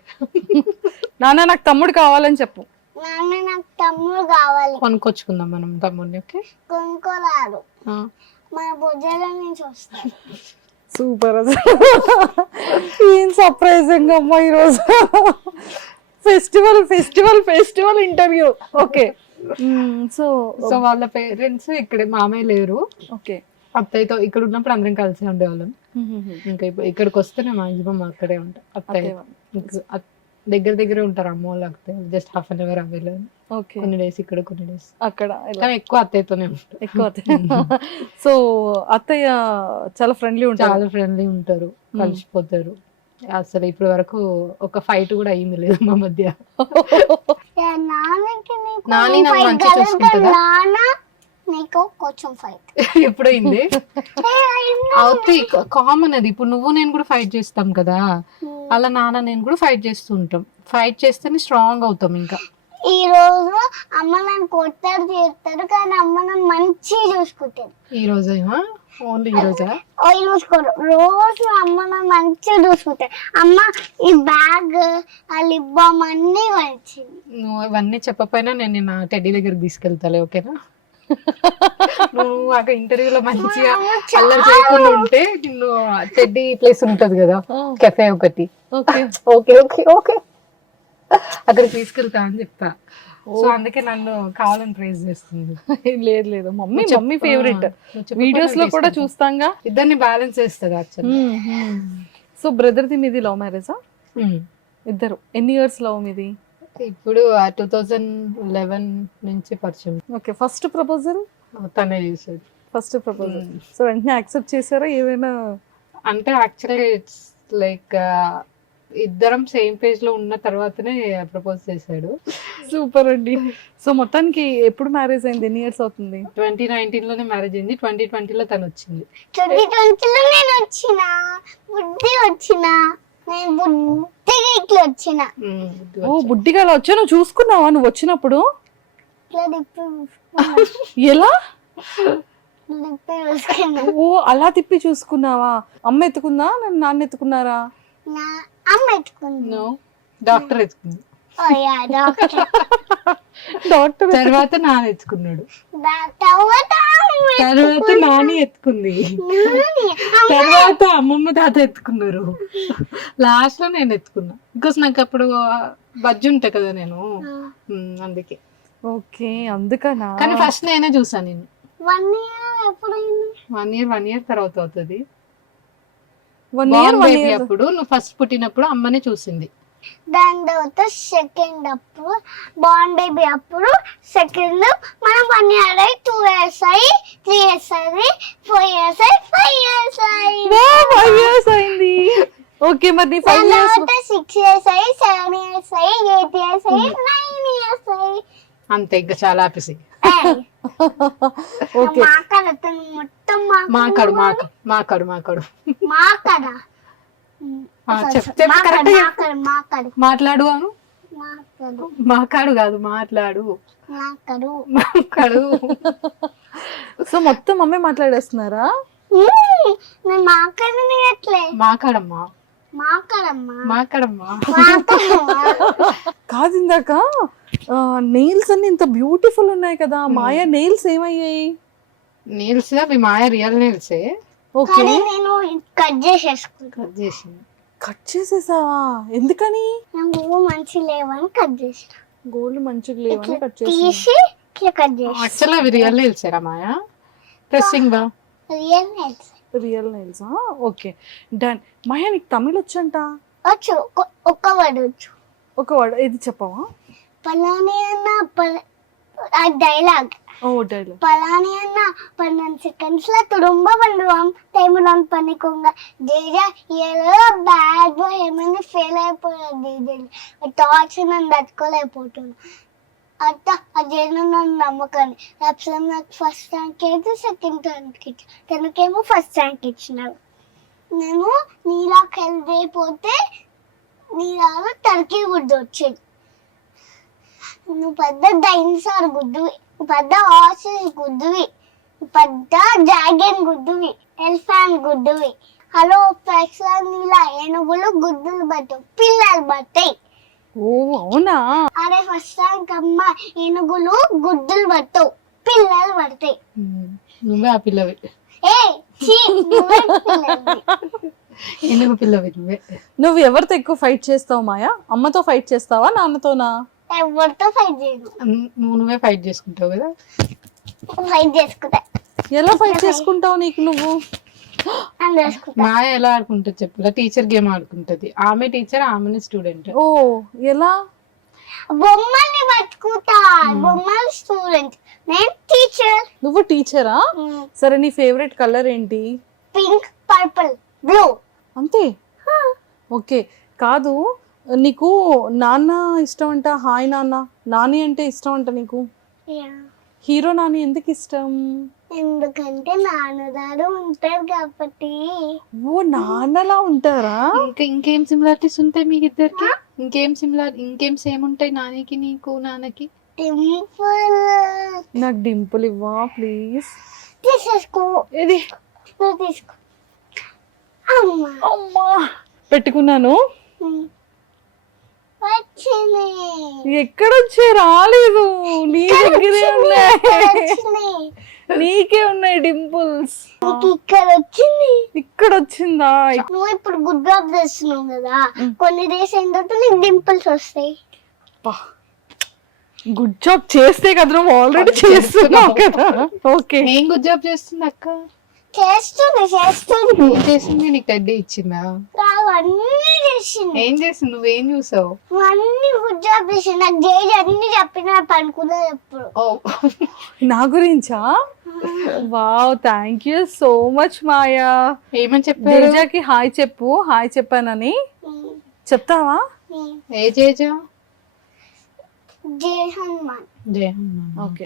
నాన్న నాకు తమ్ముడు కావాలని చెప్పు. నాన్న నాకు తమ్ముడు కావాలి. కొనుక్కొచ్చుకుందాం మనం తమ్ముడిని. ఓకే, కొనుక్కోరాదు, మన భుజాల నుంచి వస్తాడు. సూపర్ అసలు. ఏం సర్ప్రైజింగ్ అమ్మా ఈరోజు. Festival interview. Okay. So so వాళ్ళ పేరెంట్స్ ఇక్కడ మామయ్య లేరు. ఓకే. అత్తయ్యతో ఇక్కడ ఉన్నప్పుడు అందరం కలిసి ఉండేవాళ్ళం. ఇంకా ఇక్కడికి వస్తేనే మాక్సిమం అక్కడే ఉంటా. అత్తయ్య దగ్గర దగ్గరే ఉంటారు అమ్మ వాళ్ళు, అత్తయ్య జస్ట్ హాఫ్ అన్ అవర్ అవ్వలేదు. ఓకే, కొన్ని డేస్ ఇక్కడ, కొన్ని డేస్ అక్కడ కానీ ఎక్కువ అత్తయ్యతోనే ఉంటారు. ఎక్కువ సో అత్తయ్య చాలా ఫ్రెండ్లీ ఉంటారు. చాలా ఫ్రెండ్లీ ఉంటారు, కలిసిపోతారు. అసలు ఇప్పటి వరకు ఒక ఫైట్ కూడా అయింది లేదు మా మధ్య. నాని నన్ను మంచిగా చూసుకుంటుందా? నీకు కొంచెం ఫైట్ ఎప్పుడు అయింది? అవుతాయి, కామన్ అది. ఇప్పుడు నువ్వు నేను కూడా ఫైట్ చేస్తాం కదా, అలా నాన్న నేను కూడా ఫైట్ చేస్తూ ఉంటాం. ఫైట్ చేస్తేనే స్ట్రాంగ్ అవుతాం. ఇంకా ఈ రోజు అమ్మ నన్ను కొట్టారు చేస్తారు, కానీ అమ్మ నన్ను మంచిగా చూసుకుంటారు. ఈ రోజేమా? ఓన్లీ ఈ రోజా? చూసుకోరు, రోజు అమ్మ నన్ను మంచిగా చూసుకుంటారు. అమ్మ ఈ బ్యాగ్, ఆ లిప్ బామ్ అన్ని వచ్చింది. నువ్వు ఇవన్నీ చెప్పపోయినా నేను నా టెడ్డీ దగ్గరికి తీసుకెళ్తాలే, ఓకేనా? నువ్వు అక్కడ ఇంటర్వ్యూలో మంచిగా అల్లరి చేయకుండా ఉంటే నిన్ను టెడ్డీ ప్లేస్ ఉంటది కదా, కెఫే ఒకటి, ఓకే ఓకే ఓకే అక్కడికి తీసుకెళ్తా అని చెప్తా. సో అందుకే నన్ను కావాలని ప్రైజ్ చేస్తుంది. లేదు లేదు, మమ్మీ ఫేవరెట్. వీడియోస్ లో కూడా చూస్తాంగా. ఇద్దరిని బ్యాలెన్స్ చేస్తుంది యాక్చువల్లీ. సో బ్రదర్ ది మీది లవ్ మ్యారేజా? ఇద్దరు. ఎన్ని ఇయర్స్ లవ్ మీది? ఇప్పుడు 2011 నుంచి పరిచయం. ఓకే, ఫస్ట్ ప్రపోజల్ తనే చేసేది. First proposal. సో వెంటనే యాక్సెప్ట్ చేశారా? ఏమైనా అంటే యాక్చువల్లీ ఇట్స్ లైక్ ఇద్దరం సేమ్ పేజ్ లో ఉన్న తర్వాతనే ప్రపోజ్ చేశాడు. సూపర్ అండి. సో మొత్తానికి ఎప్పుడు మ్యారేజ్ అయింది? ఎన్ని ఇయర్స్ అవుతుంది? 2019 లోనే మ్యారేజ్ అయింది. 2020 లో తను వచ్చింది. 2020 లో నేను వచ్చిన నేను బుద్ధిగా ఇట్లా వచ్చిన. ఓ, బుడ్డిగా అలా వచ్చా? నువ్వు చూసుకున్నావా నువ్వు వచ్చినప్పుడు? ఎలా? ఓ, అలా తిప్పి చూసుకున్నావా? అమ్మ ఎత్తుకుందా, నాన్న ఎత్తుకున్నారా? అమ్మ ఎత్తుకుంది. డాక్టర్ ఎత్తుకుంది. డాక్టర్ తర్వాత నాన్న ఎత్తుకున్నాడు. తర్వాత నాని ఎత్తుకుంది. తర్వాత అమ్మమ్మ తాత ఎత్తుకున్నారు. లాస్ట్ లో నేను ఎత్తుకున్నా, బికాస్ నాకు అప్పుడు బజ్జి ఉంటా కదా నేను, అందుకే. ఓకే, అందుకనా? కానీ ఫస్ట్ నేనే చూసాను. నేను 1 year ఎప్పుడైంది? 1 year తర్వాత అవుతుంది. 1 year అప్పుడు నువ్వు ఫస్ట్ పుట్టినప్పుడు అమ్మనే చూసింది. దాని తర్వాత సెకండ్ అప్పుడు బార్న్ బేబీ అప్పుడు సెకండ్ మనం 1 year అయ్యి 2 years అయ్యి 3 years అయ్యి 4 years అయ్యి 5 years అయ్యి 5 years అయింది. ఓకే, మరి 5 years 6 years అయ్యి 7 years అయ్యి 8 years అయ్యి 9 years అయ్యి అంతే. ఇంకా చాలా ఆపేసి ఓకే. మొత్తం మాకాడు మాట్లాడు అను. మాకాడు కాదు, మాట్లాడు. సో మొత్తం అమ్మే మాట్లాడేస్తున్నారా? మాకాడమ్మా. కాదు, ఇందాక నెయిల్స్ అన్ని ఇంత బ్యూటిఫుల్ ఉన్నాయి కదా, మాయా నెయిల్స్ ఏమయ్యాయి? నెయిల్స్ అవి మాయా రియల్ నెయిల్సే. ఓకే, నేను కట్ చేసేసావా? ఎందుకని? మంచి లేవని కట్ చేసిన. గోల్డ్ మంచిగా లేవని కట్ తీసి కట్ చేసి. యాక్చువల్లీ అవి రియల్ నెయిల్సేరా మాయా? ప్రెస్సింగ్ బా real nails. Real nails. Okay, done. Maya, నీకు తమిళ్ వచ్చంట? వచ్చు, ఒక్క వర్డ్ వచ్చు. ఒక వర్డ్ ఇది చెప్పవా? పలాని అన్న ఆ డైలాగ్. ఓ, డైలాగ్. పలాని అన్న 12 seconds திரும்ப பண்ணுவான் டைம்லாம் பண்ணிக்கோங்க. ஜெயா ஏதோ பேட் பாய் ఏమైనా ఫెయిల్ అయిపోయాడు. టార్చర్ నన్ను తట్టుకోలేకపోతున్నాను. అత్త అదేనా నన్ను నమ్మకాన్ని రాప్సం నాకు ఫస్ట్ ర్యాంక్ అయితే సెకండ్ ర్యాంక్ ఇచ్చి తనకేమో ఫస్ట్ ర్యాంక్ ఇచ్చినారు. నేను నీలాకి వెళ్ళిపోతే నీలాగా టర్కీ గుడ్డు వచ్చేది. నువ్వు పెద్ద డైనోసార్ గుడ్డువి, పెద్ద హార్సెస్ గుడ్డువి, పెద్ద డ్రాగన్ గుడ్డువి, ఎలిఫెంట్ గుడ్డువి. హలో ఫ్రెక్స్ నీలా ఏనుగులు గుడ్డులు పట్టవు, పిల్లలు పట్టాయి. ఓ, అవునా? అరే ఫస్ట్ ర్యాంక్ అమ్మ, ఏనుగులు గుడ్డులు పట్టవు, పిల్లలు పడతాయి. నువ్వే ఆ పిల్లవి. పిల్లవి నువ్వే. నువ్వు ఎవరితో ఎక్కువ ఫైట్ చేస్తావు మాయా? అమ్మతో ఫైట్ చేస్తావా, నాన్నతోనా? ఎవరితో ఫైట్ చేయను. నువ్వే ఫైట్ చేసుకుంటావు కదా? ఫైట్ చేసుకుంటా. ఎలా ఫైట్ చేసుకుంటావు నీకు నువ్వు? అని వేసుకుంటా. మాయ ఎలా ఆడుకుంటుంది చెప్పలా? టీచర్ గేమ్ ఆడుకుంటది. ఆమె టీచర్, ఆమె స్టూడెంట్. ఓ ఎలా? బొమ్మల్ని పట్టుకుంటా. బొమ్మలు స్టూడెంట్, నేను టీచర్. నువ్వు టీచరా? సరే నీ ఫేవరెట్ కలర్ ఏంటి? Pink, purple, blue. అంతే? ఓకే. కాదు, నీకు నాన్న ఇష్టం అంట, హాయ్ నాన్న, నాని అంటే ఇష్టం అంట నీకు. హీరో నాని ఎందుకు ఇష్టం? ఎందుకంటే నాన్నగారు ఉంటారు కాబట్టి. ఓ నాన్నలా ఉంటారా? ఇంకేం సిమిలారిటీస్ ఉంటాయి మీకు ఇద్దరికి? ఇంకేం సేమ్ ఉంటాయి నానికి నీకు నాన్నకి? డింపుల్. నాకు డింపుల్ ఇవ్వా ప్లీజ్. తీసేసుకో. ఇది నువ్వు తీసుకో. అమ్మా అమ్మా పెట్టుకున్నాను. వచ్చింది. ఎక్కడొచ్చే? రాలేదు. నీ దగ్గరే ఉన్నాయి. వచ్చినాయి. నీకే ఉన్నాయి డింపుల్స్. నీకు ఇక్కడ వచ్చింది. ఇక్కడ వచ్చిందా? నువ్వు ఇప్పుడు గుడ్ జాబ్ చేస్తున్నావు కదా, కొన్ని డేస్ అయిన తర్వాత నీకు డింపుల్స్ వస్తాయి. గుడ్ జాబ్ చేస్తే కదా, నువ్వు ఆల్రెడీ చేస్తున్నావు కదా. ఓకే. ఏం గుడ్ జాబ్ చేస్తుంది అక్క? చేస్తుంది. ఏం చేసింది? నీకు టెడ్డీ ఇచ్చిందా? అన్ని చేసింది. ఏం చేసింది? నువ్వేం చూసావు? అన్ని గుడ్ జాబ్ చేసింది. నాకు జేజీ అన్ని చెప్పిన పనుకున్నా ఎప్పుడు. ఓ నా గురించా? Wow, thank you so much Maya. ఏమని చెప్పారు? జేజాకి హాయ్ చెప్పు, హాయ్ చెప్పానని చెప్తావా? ఏ జేజా? జై హనుమాన్. జయ హనుమాన్. ఓకే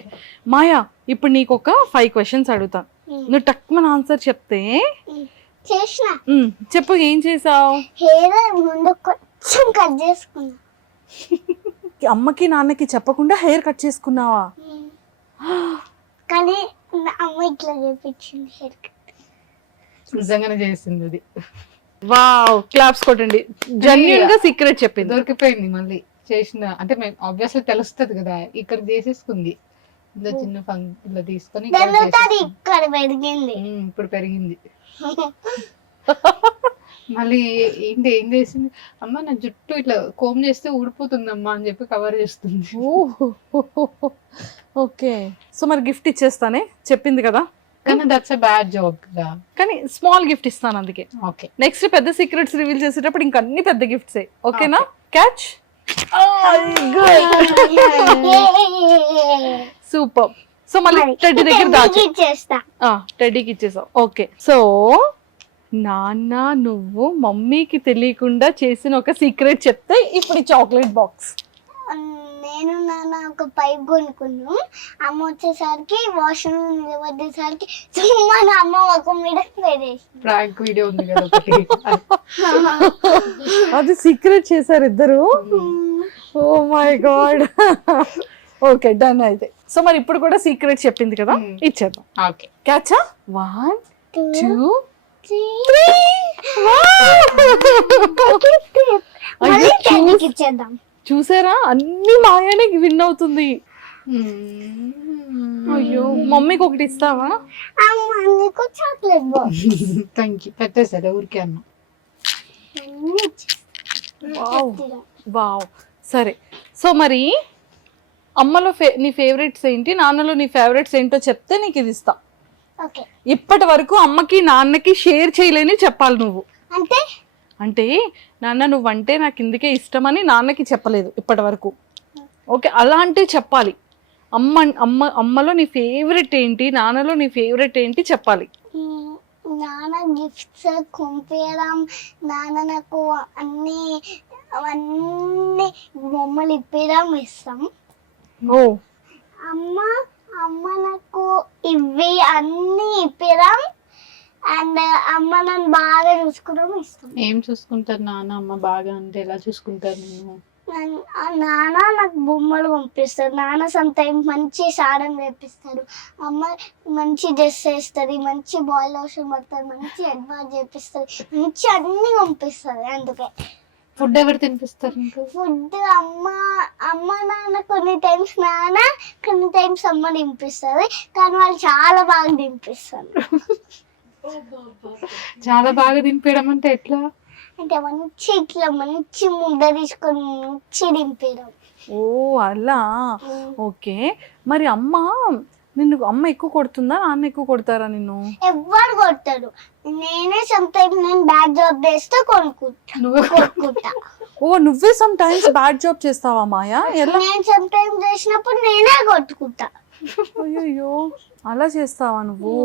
మాయా, ఇప్పుడు నీకు ఒక 5 క్వశ్చన్స్ అడుగుతాను. నువ్వు టక్మన్ ఆన్సర్ చెప్తే చేసిన. చెప్పు, ఏం చేసావు? హెయిర్ ముందు కొంచెం కట్ చేసుకున్నా. అమ్మకి నాన్నకి చెప్పకుండా హెయిర్ కట్ చేసుకున్నావా? కానీ నా అమ్మ ఇట్లా చేపించింది హెయిర్ కట్. నిజంగానే చేసింది అది. వావ్, క్లాప్స్ కొట్టండి. జెన్యూన్ గా సీక్రెట్ చెప్పింది. దొరికిపోయింది మళ్ళీ చేసిన. అంటే మేము ఆబ్వియస్లీ తెలుస్తుంది కదా, ఇక్కడ చేసేసుకుంది. ఇంత చిన్న ఇలా తీసుకొని ఇక్కడ పెరిగింది. ఇప్పుడు పెరిగింది. మళ్ళీ ఏం చేసింది? అమ్మ నా జుట్టు ఇట్లా కోమ్ చేస్తే ఊడిపోతుందమ్మా అని చెప్పి కవర్ చేస్తుంది. ఓకే, సో మరి గిఫ్ట్ ఇచ్చేస్తానే చెప్పింది కదా. కానీ దట్స్ ఎ బ్యాడ్ జాబ్ కదా. కానీ స్మాల్ గిఫ్ట్ ఇస్తాను అందుకే. ఓకే, నెక్స్ట్ పెద్ద సీక్రెట్స్ రివీల్ చేసేటప్పుడు ఇంకా అన్ని పెద్ద గిఫ్ట్స్. ఓకేనా? క్యాచ్. సూపర్. సో మళ్ళీ టెడ్డీ దగ్గర దాచి టెడ్డీకి ఇచ్చేసావు. ఓకే, సో నాన్న నువ్వు మమ్మీకి తెలియకుండా చేసిన ఒక సీక్రెట్ చెప్తే ఇప్పుడు చాక్లెట్ బాక్స్. నేను నాన్న ఒక పైప్ కొనుక్కున్నాం. అమ్మ వచ్చేసరికి వాష్రూమ్ వచ్చేసరికి సుమ్మా అమ్మ ఒక మీద పెడేసి ప్రాంక్ వీడియో ఉంది కదా ఒకటి. అది సీక్రెట్ చేశారు ఇద్దరు. Oh my god. Okay, done అయితే. సో మరి ఇప్పుడు కూడా సీక్రెట్ చెప్పింది కదా, ఇచ్చేద్దాం. ఓకే, క్యాచా? 1 2 3 ఇచ్చేద్దాం. చూసారా, అన్ని మాయానే విన్ అవుతుంది. అయ్యో, మమ్మీకి ఒకటి ఇస్తావా? నీకు చాక్లెట్ బాక్స్. Thank you. పెట్టేసాడు ఊరికే అన్న. వావ్, సరే. సో మరి అమ్మలో నీ ఫేవరెట్స్ ఏంటి, నాన్నలో నీ ఫేవరెట్స్ ఏంటో చెప్తే నీకు ఇది ఇస్తా. ఇప్పటి వరకు అమ్మకి నాన్నకి షేర్ చేయలేని చెప్పాలి నువ్వు. అంటే నాన్న నువ్వంటే నాకు ఇందుకే ఇష్టమని నాన్నకి చెప్పలేదు ఇప్పటి వరకు. ఓకే, అలాంటివి చెప్పాలి. అమ్మలో నీ ఫేవరెట్ ఏంటి, నాన్నలో నీ ఫేవరెట్ ఏంటి చెప్పాలి. నాన్న గిఫ్ట్స్ కొంపేయడం, నాన్న నాకు అన్ని బొమ్మలు ఇప్పడం ఇస్తాం. ఓ, అమ్మ నాకు ఇవి అన్ని ఇప్పడం అండ్ అమ్మ నన్ను బాగా చూసుకోవడం ఇష్టం. ఏం చూసుకుంటారు నాన్న అమ్మ బాగా? అంటే ఎలా చూసుకుంటారు? నేను నాన్న నాకు బొమ్మలు పంపిస్తారు. నాన్న సమ్ టైం మంచి సాడం చేపిస్తారు. అమ్మ మంచి డ్రెస్ వేస్తుంది, మంచి బాయ్ లోషన్ పడతారు, మంచి హెడ్ బాత్ చేపిస్తుంది, మంచి అన్ని పంపిస్తుంది. అందుకే ఫుడ్ ఎవరు తినిపిస్తారు నీకు? ఫుడ్ అమ్మ నాన్న కొన్ని టైమ్స్ నాన్న, కొన్ని టైమ్స్ అమ్మ తినిపిస్తుంది. కానీ వాళ్ళు చాలా బాగా తినిపిస్తారు. చాలా బాగా తినిపించడం అంటే ఎట్లా? అంటే మంచి ఇట్లా మంచి ముద్ద తీసుకొని మంచి దింపేయడం. ఓ అలా. ఓకే, మరి అమ్మ నిన్ను అమ్మ ఎక్కువ కొడుతుందా, నాన్న ఎక్కువ కొడతారా నిన్ను? ఎవ్వరు కొట్టారు. నేనే సమ్టైమ్స్ నేను బ్యాడ్ జాబ్ చేస్తే కొనుక్కుంటా. ఓ నువ్వే సమ్ టైమ్స్ బ్యాడ్ జాబ్ చేస్తావా మాయా? ఎలా? నేను సమ్టైమ్స్ చేసినప్పుడు నేనే కొట్టుకుంటా. అయ్యో అలా చేస్తావా నువ్వు?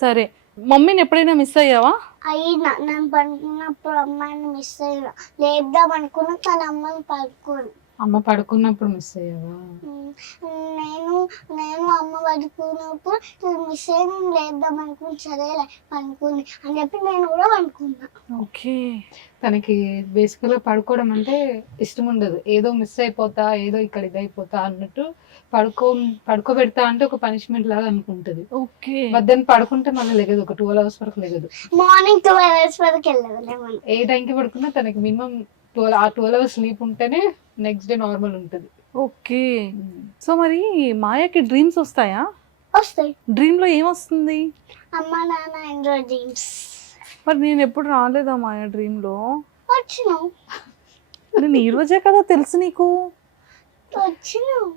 సరే, మమ్మీని ఎప్పుడైనా మిస్ అయ్యావా? అయినా నేను పడుకున్నప్పుడు అమ్మాయిని మిస్ అయినా, లేద్దాం అనుకున్నా కానీ అమ్మని పడుకోను. అమ్మ పడుకున్నప్పుడు మిస్ అయ్యావా? నేను అమ్మ పడుకున్నప్పుడు మిస్ అయిన లేద్దాం అనుకుని, సరేలే పడుకుంది అని చెప్పి నేను కూడా పడుకున్నా. ఓకే. తనకి బేసికల్గా పడుకోవడం అంటే ఇష్టం ఉండదు. ఏదో మిస్ అయిపోతా, ఏదో ఇక్కడ ఇదైపోతా అన్నట్టు పడుకోబెడతా అంటే ఒక పనిష్మెంట్ లాగా అనుకుంటది. ఓకే. మధ్యాహ్నం పడుకుంటే మళ్ళీ లెగదు, ఒక 12 hours వరకు లెగదు. మార్నింగ్ 12 hours వరకు వెళ్ళదు. ఏ టైంకి పడుకున్నా తనకి మినిమం 12 hours స్లీప్ ఉంటేనే నెక్స్ట్ డే నార్మల్ ఉంటుంది. ఓకే. సో మరి మాయకి డ్రీమ్స్ వస్తాయా? వస్తాయి. డ్రీమ్ లో ఏమొస్తుంది? అమ్మ నాన్న ఎంజాయ్ డ్రీమ్స్. మరి నేను ఎప్పుడు రాలేదా మాయా డ్రీమ్ లో? వచ్చినావు. నేను ఈ రోజే కదా తెలుసు నీకు. వచ్చినావు.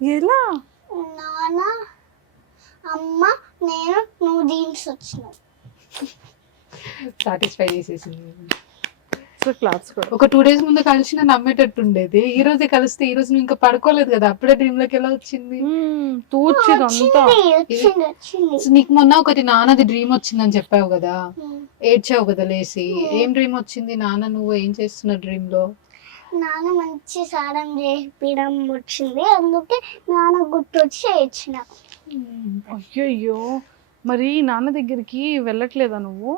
ఎలా? నాన్న అమ్మ నేను నువ్వు డ్రీమ్స్ వచ్చినావు. సాటిస్ఫై చేసేసింది. క్లాస్ కూడా ఒక 2 days ముందు కలిసి నన్ను నమ్మేటట్టు ఉండేది. ఈ రోజే కలిస్తే ఈ రోజు నువ్వు ఇంకా పడుకోలేదు కదా, అప్పుడే డ్రీమ్ లోకి ఎలా వచ్చింది? తూర్చిదంతా. వచ్చింది. నీకు మొన్న ఒకటి నాన్నది డ్రీమ్ వచ్చిందని చెప్పావు కదా, ఏడ్చావు కదా లేసి. ఏం డ్రీమ్ వచ్చింది? నాన్న నువ్వు ఏం చేస్తున్న డ్రీమ్ లో? నాన్న మంచి సారం చేపించడం వచ్చింది, అందుకే నాన్న గుర్తొచ్చి ఏడ్చిన. అయ్యయ్యో, మరి నాన్న దగ్గరికి వెళ్ళట్లేదా నువ్వు?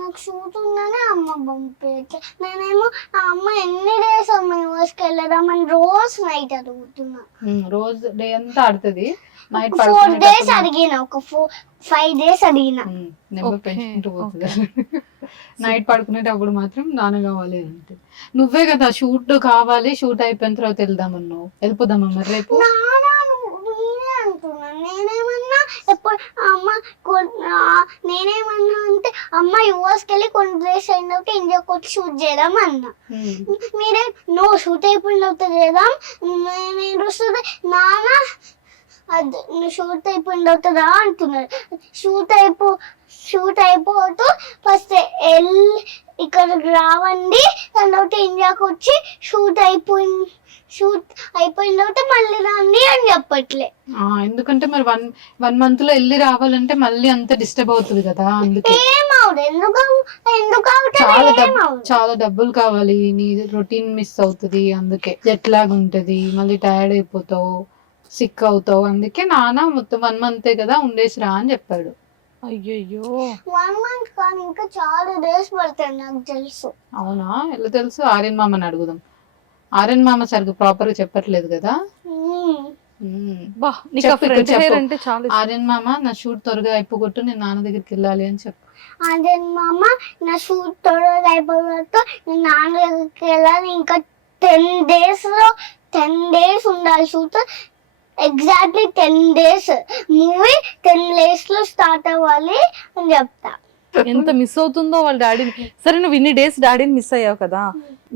నాకు షూట్ ఉందని అమ్మ పంపించే. నేనేమో ఆ అమ్మ ఎన్ని డేస్ అమ్మ యూఎస్కి వెళ్ళదామని రోజు నైట్ అడుగుతున్నా. రోజు డే అంతా ఆడుతుంది. నైట్ 4 days అడిగిన, ఒక 5 days అడిగిన. నెంబర్ పెంచుకుంటూ పోతుంది. నైట్ పడుకునేటప్పుడు మాత్రం నాన్న కావాలి అంటే, నువ్వే కదా షూట్ కావాలి, షూట్ అయిపోయిన తర్వాత వెళ్దామన్నావు. వెళ్ళిపోదామా మరి రేపు? నేనే అంటున్నా. నేనేమన్నా ఎప్పుడు అమ్మ నేనేమన్నా అంటే అమ్మ యూఎస్కి వెళ్ళి కొన్ని డేస్ అయిన తర్వాత ఇండియాకి వచ్చి షూట్ చేద్దాం అన్నా. మీరే నో షూట్ అయిపోయిన తర్వాత చేద్దాం. నేను వస్తుంది నాన్న అది నువ్వు షూట్ అయిపోయిన తర్వాత రా అంటున్నారు. షూట్ అయిపోతూ ఫస్ట్ వెళ్ళి ఇక్కడికి రావండి, దాని తర్వాత ఇండియాకి వచ్చి షూట్ అయిపోయిన తర్వాత మళ్ళీ రండి అని చెప్పట్లే. ఎందుకంటే మరి 1 month లో వెళ్ళి రావాలంటే మళ్ళీ అంత డిస్టర్బ్ అవుతుంది కదా, అందుకే. చాలా డబ్బులు కావాలి, నీ రొటీన్ మిస్ అవుతుంది, అందుకే జెట్ లాగ్ ఉంటది, మళ్ళీ టైర్డ్ అయిపోతావు, సిక్ అవుతావు. అందుకే నాన్న మొత్తం 1 month కదా ఉండేసి రా అని చెప్పాడు. అయ్యయ్యో, 1 month కానీ ఇంకా చాలా డేస్ పడతాయి నాకు తెలుసు. అవునా? ఎలా తెలుసు? ఆర్యన్ మామని అడుగుదాం. ఆర్యన్ మామ సరిగ్గా ప్రాపర్ గా చెప్పట్లేదు కదా. ఆర్యన్ మామ నా షూట్ త్వరగా అయిపోగొట్టు, నేను నాన్న దగ్గరికి వెళ్ళాలి అని చెప్పు. ఆర్యన్ మామ నా షూట్ త్వరగా అయిపోగొట్టు, నేను నాన్న దగ్గరికి వెళ్ళాలి. ఇంకా 10 days ఉండాలి shoot. Exactly 10 days. Movie 10 days లో స్టార్ట్ అవ్వాలి అని చెప్తా. ఎంత మిస్ అవుతుందో వాళ్ళ డాడీని. సరే, నువ్వు ఇన్ని డేస్ డాడీని మిస్ అయ్యావు కదా,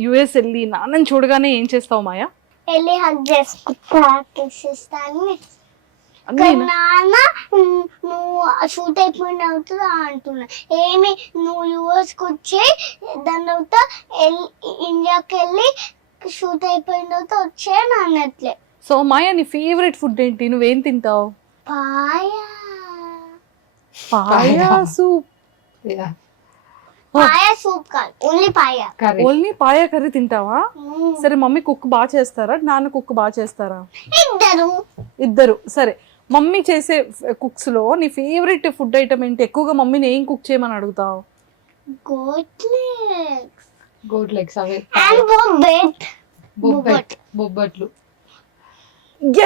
యుఎస్ వెళ్ళి నాన్నని చూడగానే ఏం చేస్తావు మాయా? వెళ్ళి హగ్ చేసుకుంటాను. నాన్న నువ్వు షూట్ అయిపోయిన అవుతుందా అంటున్నా. ఏమి నువ్వు యూఎస్కి వచ్చి దాని తర్వాత ఇండియాకి వెళ్ళి షూట్ అయిపోయిన తర్వాత వచ్చే నాన్నట్లే. సో మాయా, నీ ఫేవరెట్ ఫుడ్ ఏంటి? నువ్వేం తింటావు? పాయా సూప్. పాయా సూప్ కాదు, only paya. Only paya curry తింటావా? సరే, మమ్మీ కుక్ బాగా చేస్తారా, నాన్న కుక్ బాగా చేస్తారా? ఇద్దరు. సరే, మమ్మీ చేసే కుక్స్ లో నీ ఫేవరెట్ ఫుడ్ ఐటమ్ ఏంటి? ఎక్కువగా మమ్మీని ఏం కుక్ చేయమని అడుగుతావు? గోట్ లెగ్స్ అవే. బొబ్బట్లు.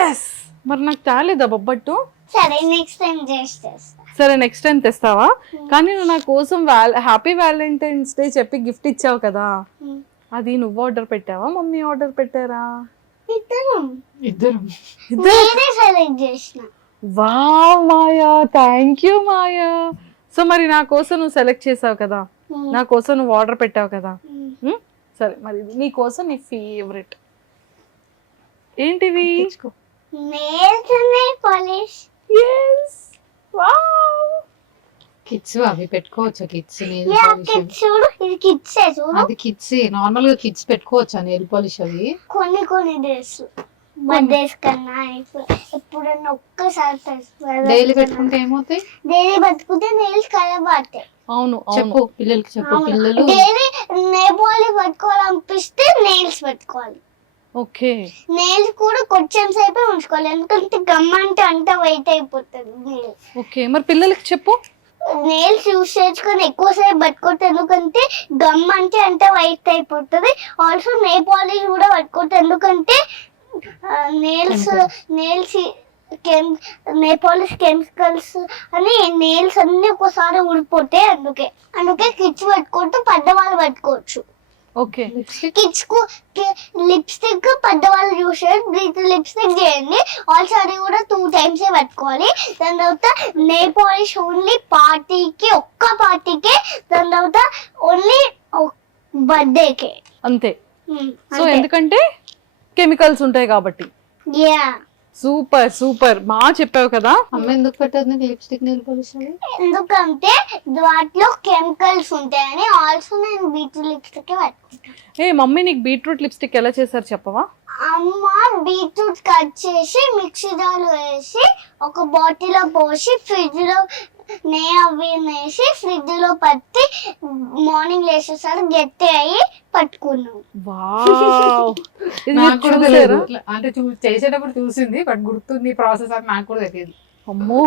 ఎస్. మరి నాకు తేలేదా బొబ్బట్టు? సరే, నెక్స్ట్ టైం చేస్తా. సరే, నెక్స్ట్ టైం తెస్తావా? కానీ నువ్వు నా కోసం హ్యాపీ వ్యాలంటైన్స్ డే చెప్పి గిఫ్ట్ ఇచ్చావు కదా, అది నువ్వు ఆర్డర్ పెట్టావా, మమ్మీ ఆర్డర్ పెట్టారా? ఇద్దరు. సెలెక్ట్ చేసిన. Wow Maya, thank you Maya. So మరి నా కోసం నువ్వు సెలెక్ట్ చేసావు కదా, నా కోసం నువ్వు ఆర్డర్ పెట్టావు కదా. సరే, మరి నీ కోసం నీ ఫేవరెట్ ఏంటివి? Nails nail polish. yes wow kids అవి పెట్టుకోవచ్చా? కిడ్స్ యా కిడ్స్ చూడు, ఇది కిడ్స్ చూడు. అది కిడ్స్ నార్మల్ గా కిడ్స్ పెట్టుకోవచ్చా నెయిల్ పాలిష్ అవి? కొన్ని డేస్ బర్త్డేస్ కన్నా ఎప్పుడన్నా ఒక్కసారి డైలీ పెట్టుకుంటే ఏమవుతాయి? డైలీ పట్టుకుంటే నెయిల్స్ ఖరాబ్ అవుతాయి. అవును అవును చెప్పు పిల్లలకి చెప్పు. పిల్లలు డైలీ నెయిల్ పాలిష్ పట్టుకోవాలనిపిస్తే నెయిల్స్ పెట్టుకోవాలి. ఓకే నెయిల్స్ కూడా కొంచెం సేపే ఉంచుకోవాలి, ఎందుకంటే గమ్ అంటే అంతా వెయిట్ అయిపోతుంది నెయిల్స్. ఓకే మరి పిల్లలకి చెప్పు. నెయిల్స్ యూస్ చేసుకొని ఎక్కువసేపు పట్టుకోవద్దు, ఎందుకంటే గమ్ అంటే అంతా వైట్ అయిపోతుంది. ఆల్సో నెయిల్ పాలిష్ కూడా పట్టుకోవద్దు, ఎందుకంటే నెయిల్స్ నెయిల్ పాలిష్ కెమికల్స్ అని నెయిల్స్ అన్ని ఒకసారి ఊడిపోతాయి. అందుకే కిడ్స్ పట్టుకోవద్దు, పెద్దవాళ్ళు పట్టుకోవచ్చు. ఓకే కిడ్స్ కు లిప్స్టిక్ పెద్దవాళ్ళు యూస్ చేయండి, బ్రీత్ లిప్స్టిక్ చేయండి. ఆల్సో అది కూడా 2 times పట్టుకోవాలి. దాని తర్వాత నెయిల్ పాలిష్ ఓన్లీ పార్టీకి, ఒక్క పార్టీకే. దాని తర్వాత ఓన్లీ బర్త్డేకే అంతే. సో ఎందుకంటే కెమికల్స్ ఉంటాయి కాబట్టి. యా సూపర్ సూపర్ బాగా చెప్పావు కదా. అమ్మ ఎందుకు పెట్టదు లిప్స్టిక్ నెయిల్ పాలిష్ అని? ఎందుకంటే వాటిలో కెమికల్స్ ఉంటాయని. ఆల్సో నేను బీట్రూట్ లిప్స్టిక్ పట్టుకుంటాను. ఏ మమ్మీ నీకు బీట్రూట్ లిప్స్టిక్ ఎలా చేశారు చెప్పవా? అమ్మ బీట్రూట్ కట్ చేసి మిక్సీ జార్లో వేసి ఒక బాటిల్లో పోసి ఫ్రిడ్జ్ లో వేసి ఫ్రిడ్జ్ లో పట్టి మార్నింగ్ లేచేసరికి గట్టి అయ్యి పట్టుకున్నాం. వావ్ ఇది నాకు మీరు కూడా చూసారా? తెలియదు. అంటే చేసేటప్పుడు చూసింది, బట్ గుర్తుంది ప్రాసెస్ అని నాకు కూడా తెలియదు. అమ్మో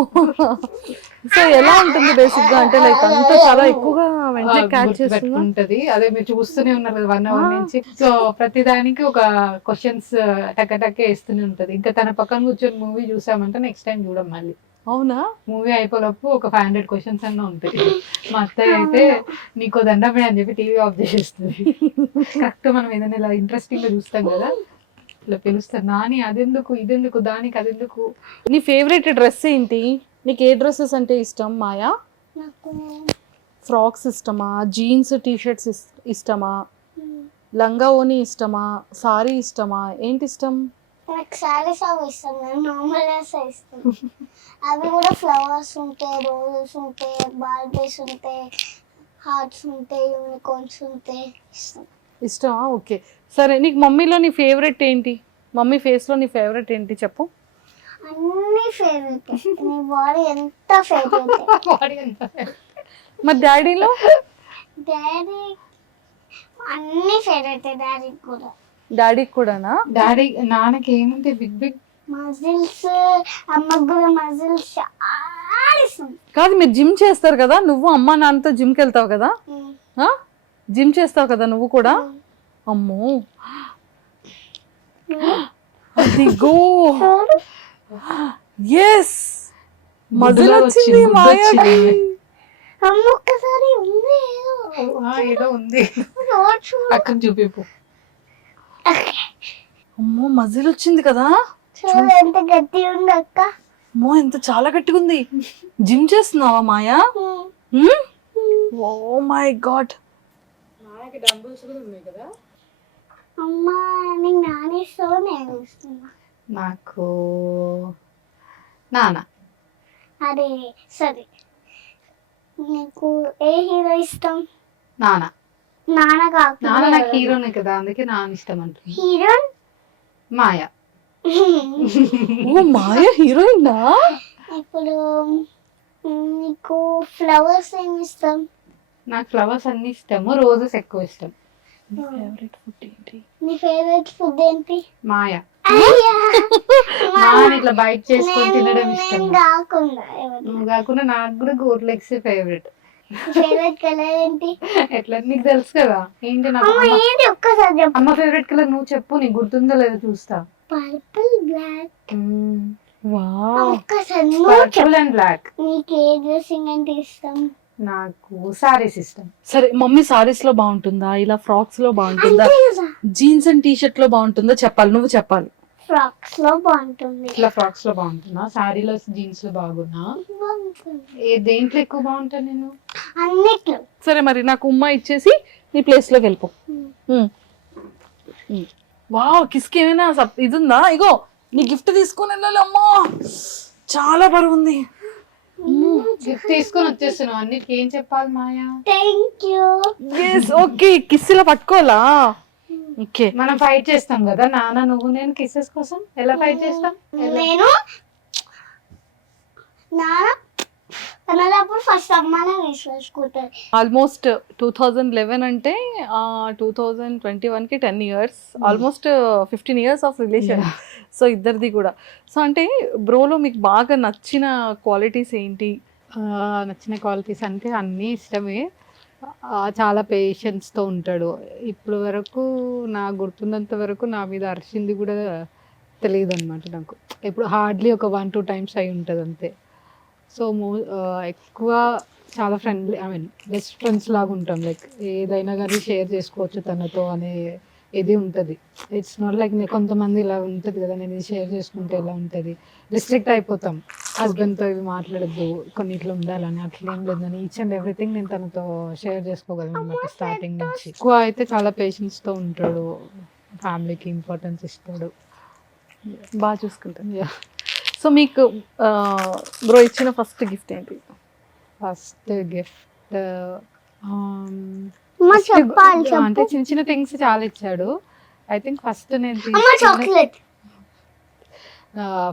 సో ఎలా ఉంటుంది బేసిక్ గా అంటే లైక్ అంత చాలా ఎక్కువగా వెంటనే క్యాచ్ చేస్తుందా? పెట్టుకుంటది. అదే మీరు చూస్తూనే ఉన్నారు కదా 1 hour నుంచి. సో ప్రతి దానికి ఒక క్వశ్చన్స్ టక్క వేస్తూనే ఉంటది. ఇంకా తన పక్కన కూర్చొని మూవీ చూసామంటే నెక్స్ట్ టైం చూడం మళ్ళీ. అవునా? మూవీ అయిపోలోపు ఒక 500 క్వశ్చన్స్ అన్న ఉంటాయి. మా అత్తయ్య అయితే నీకో దండమే అని చెప్పి టీవీ ఆఫ్ చేసేస్తుంది. కరెక్ట్ మనం ఏదైనా ఇలా ఇంట్రెస్టింగ్ గా చూస్తాం కదా, ఇలా పిలుస్తారు, నాని అదెందుకు ఇదెందుకు దానికి అదెందుకు. నీ ఫేవరెట్ డ్రెస్ ఏంటి? నీకు ఏ డ్రెస్సెస్ అంటే ఇష్టం మాయా? నాకు ఫ్రాక్స్ ఇష్టమా, జీన్స్ టీ షర్ట్స్ ఇష్టమా, లంగా ఓని ఇష్టమా, సారీ ఇష్టమా, ఏంటి ఇష్టం? నాకు సారీస్ అవి ఇష్టం, నేను నార్మల్ ఇష్టం. అవి కూడా ఫ్లవర్స్ ఉంటాయి, రోజెస్ ఉంటాయి, బార్బీస్ ఉంటాయి, హార్ట్స్ ఉంటాయి, యూనికార్న్స్ ఉంటాయి, ఇష్టం. ఇష్టమా? ఓకే సరే. నీకు మమ్మీలో నీ ఫేవరెట్ ఏంటి? మమ్మీ ఫేస్ లో నీ ఫేవరెట్ ఏంటి చెప్పు. అన్ని ఫేవరెట్. నీ బాడీ ఎంత ఫేవరెట్. మరి డాడీలో? డాడీ అన్ని ఫేవరెట్. డాడీకి కూడా. డాడీకి కూడానా? డాడీ నాన్నకి ఏముంటే బిగ్ బిగ్ మజిల్స్, అమ్మకు కూడా మజిల్స్ చాలా ఇష్టం. కాదు మీరు జిమ్ చేస్తారు కదా, నువ్వు అమ్మ నాన్నతో జిమ్కి వెళ్తావు కదా, జిమ్ చేస్తావు కదా నువ్వు కూడా? అమ్మో అదిగో ఎస్ మజిల్ వచ్చింది మాయాకి. అమ్మ ఒక్కసారి ఉంది ఏదో ఉంది, అక్కడ చూపిపు. అమ్మో మజిల్ వచ్చింది కదా, చూడు ఎంత గట్టి ఉంది అక్క. అమ్మో ఎంత చాలా గట్టిగా ఉంది. జిమ్ చేస్తున్నావా మాయా? ఓ మై గాడ్. అమ్మ నీకు నానిస్తావు, నేను ఇస్తున్నా. నాకు నాన్న. అరే సరే, నీకు ఏ హీరో ఇష్టం? నాన్న. నాన్న కాకుండా నాన్న నాకు హీరోనే కదా, అందుకే నాన్న ఇష్టం అంటుంది. హీరోయిన్ మాయా. ఓ మాయా హీరోయినా? ఇప్పుడు నీకు ఫ్లవర్స్ ఏమి ఇష్టం? నాకు ఫ్లవర్స్ అన్ని ఇష్టము, రోజెస్ ఎక్కువ ఇష్టం. ఫేవరెట్ ఫుడ్ ఏంటి? నీ ఫేవరెట్ ఫుడ్ ఏంటి? మాయా. అయ్యా, నాన్న ఇట్లా బయట చేసుకొని తినడం ఇష్టం. నేను కాకుండా ఎవరు? నువ్వు కాకుండా నాకు కూడా goat legs favourite. Favourite colour ఏంటి? ఎట్లా నీకు తెలుసు కదా ఏంటి నాకు. అమ్మ ఏంటి ఒక్కసారి చెప్పు. అమ్మ ఫేవరెట్ కలర్ నువ్వు చెప్పు, నీకు గుర్తుందో లేదో చూస్తా. Purple black. వావ్ ఒక్కసారి నువ్వు చెప్పు. Purple and black. నీకు ఏ డ్రెస్సింగ్ అంటే ఇష్టం? నాకు సారీస్ ఇష్టం. సరే మమ్మీ సారీస్ లో బాగుంటుందా, ఇలా ఫ్రాక్స్ లో బాగుంటుందా, అంతే కదా, జీన్స్ అండ్ టీ షర్ట్ లో బాగుంటుందా చెప్పాలి, నువ్వు చెప్పాలి. ఫ్రాక్స్ లో బాగుంటుంది. ఇట్లా ఫ్రాక్స్ లో బాగుంటున్నా, సారీలో జీన్స్ లో బాగున్నా, బాగుంటుంది దేంట్లో ఎక్కువ బాగుంటా నేను? అన్నిట్లో. సరే మరి నాకు ఉమ్మ ఇచ్చేసి నీ ప్లేస్ లోకి వెళ్ళిపో. వావ్ కిస్కి ఏమైనా ఇది ఉందా? ఇగో నీ గిఫ్ట్ తీసుకొని వెళ్ళాలి అమ్మా, చాలా బరువు ఉంది. గిఫ్ట్ తీసుకొని వచ్చేస్తున్నావు, అన్నిటికీ ఏం చెప్పాలి మాయా? Thank you. ఓకే, కిస్సులా పట్టుకోవాలా? ఓకే, మనం ఫైట్ చేస్తాం కదా నాన్న నువ్వు నేను కిసెస్ కోసం. ఎలా ఫైట్ చేస్తాం? నేను నాన్న అన్నప్పుడు ఫస్ట్ అమ్మానే తీసుకుంటారు. ఆల్మోస్ట్ 2011 అంటే 2021కి 10 years, almost 15 years of relation. So ఇద్దరిది కూడా. సో అంటే బ్రోలో మీకు బాగా నచ్చిన క్వాలిటీస్ ఏంటి? నచ్చిన క్వాలిటీస్ అంటే అన్నీ ఇష్టమే. చాలా పేషెన్స్తో ఉంటాడు. ఇప్పుడు వరకు నాకు గుర్తున్నంత వరకు నా మీద అరిచింది కూడా తెలియదు అనమాట నాకు. ఇప్పుడు హార్డ్లీ ఒక 1-2 times అయి ఉంటుంది అంతే. సో ఎక్కువ చాలా friendly, I mean best friends లాగా ఉంటాం. లైక్ ఏదైనా కానీ షేర్ చేసుకోవచ్చు తనతో అనే ఇది ఉంటుంది. ఇట్స్ నాట్ లైక్ కొంతమంది ఇలా ఉంటుంది కదా, నేను ఇది షేర్ చేసుకుంటే ఎలా ఉంటుంది, రిస్ట్రిక్ట్ అయిపోతాం హస్బెండ్తో ఇవి మాట్లాడద్దు కొన్నిట్లో ఉండాలని. అట్లా ఏం లేదని ఈచ్ అండ్ ఎవ్రీథింగ్ నేను తనతో షేర్ చేసుకోగలను అనమాట స్టార్టింగ్ నుంచి. ఎక్కువ అయితే చాలా పేషెన్స్తో ఉంటాడు, ఫ్యామిలీకి ఇంపార్టెన్స్ ఇస్తాడు, బాగా చూసుకుంటాను. సో మీకు బ్రో ఇచ్చిన ఫస్ట్ గిఫ్ట్ ఏంటి? ఫస్ట్ గిఫ్ట్ చెప్పాలి అంటే చిన్న చిన్న థింగ్స్ చాలా ఇచ్చాడు. ఐ థింక్ ఫస్ట్ నేను చాక్లెట్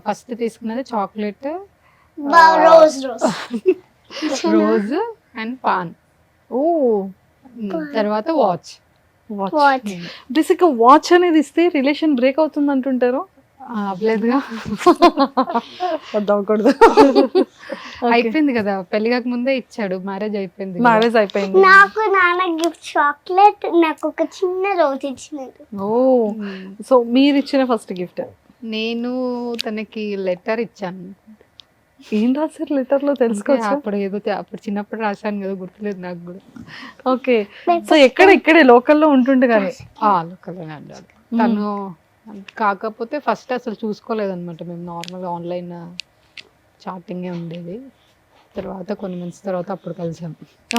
ఫస్ట్ తీసుకున్నది chocolate, rose rose and pen. Oh, తర్వాత వాచ్. వాచ్. బేసిక్గా వాచ్ అనేది ఇస్తే రిలేషన్ బ్రేక్ అవుతుంది అంటుంటారు. అవ్వలేదుగా, వద్దవకూడదు. అయిపోయింది కదా, పెళ్లి కాక ముందే ఇచ్చాడు, మ్యారేజ్ అయిపోయింది. మ్యారేజ్ అయిపోయింది. నాకు నాన్న గిఫ్ట్ చాక్లెట్, నాకు ఒక చిన్న రోజ్ ఇచ్చినట్టు. ఓ, సో మీరు ఇచ్చిన ఫస్ట్ గిఫ్ట్? నేను తనకి లెటర్ ఇచ్చాను. ఏం రాశారు లెటర్ లో తెలుసుకోవచ్చు? అప్పుడు ఏదో అప్పుడు చిన్నప్పుడు రాశాను కదా, గుర్తులేదు నాకు కూడా. ఓకే, సో ఇక్కడే లోకల్లో ఉంటుండే కానీ లోకల్లోనే అడ్డాలి తను. కాకపోతే ఫస్ట్ అసలు చూసుకోలేదన్నమాట, మేము నార్మల్గా ఆన్లైన్ చాటింగే ఉండేది. తర్వాత కొన్ని మంత్స్ తర్వాత అప్పుడు కలిసాం.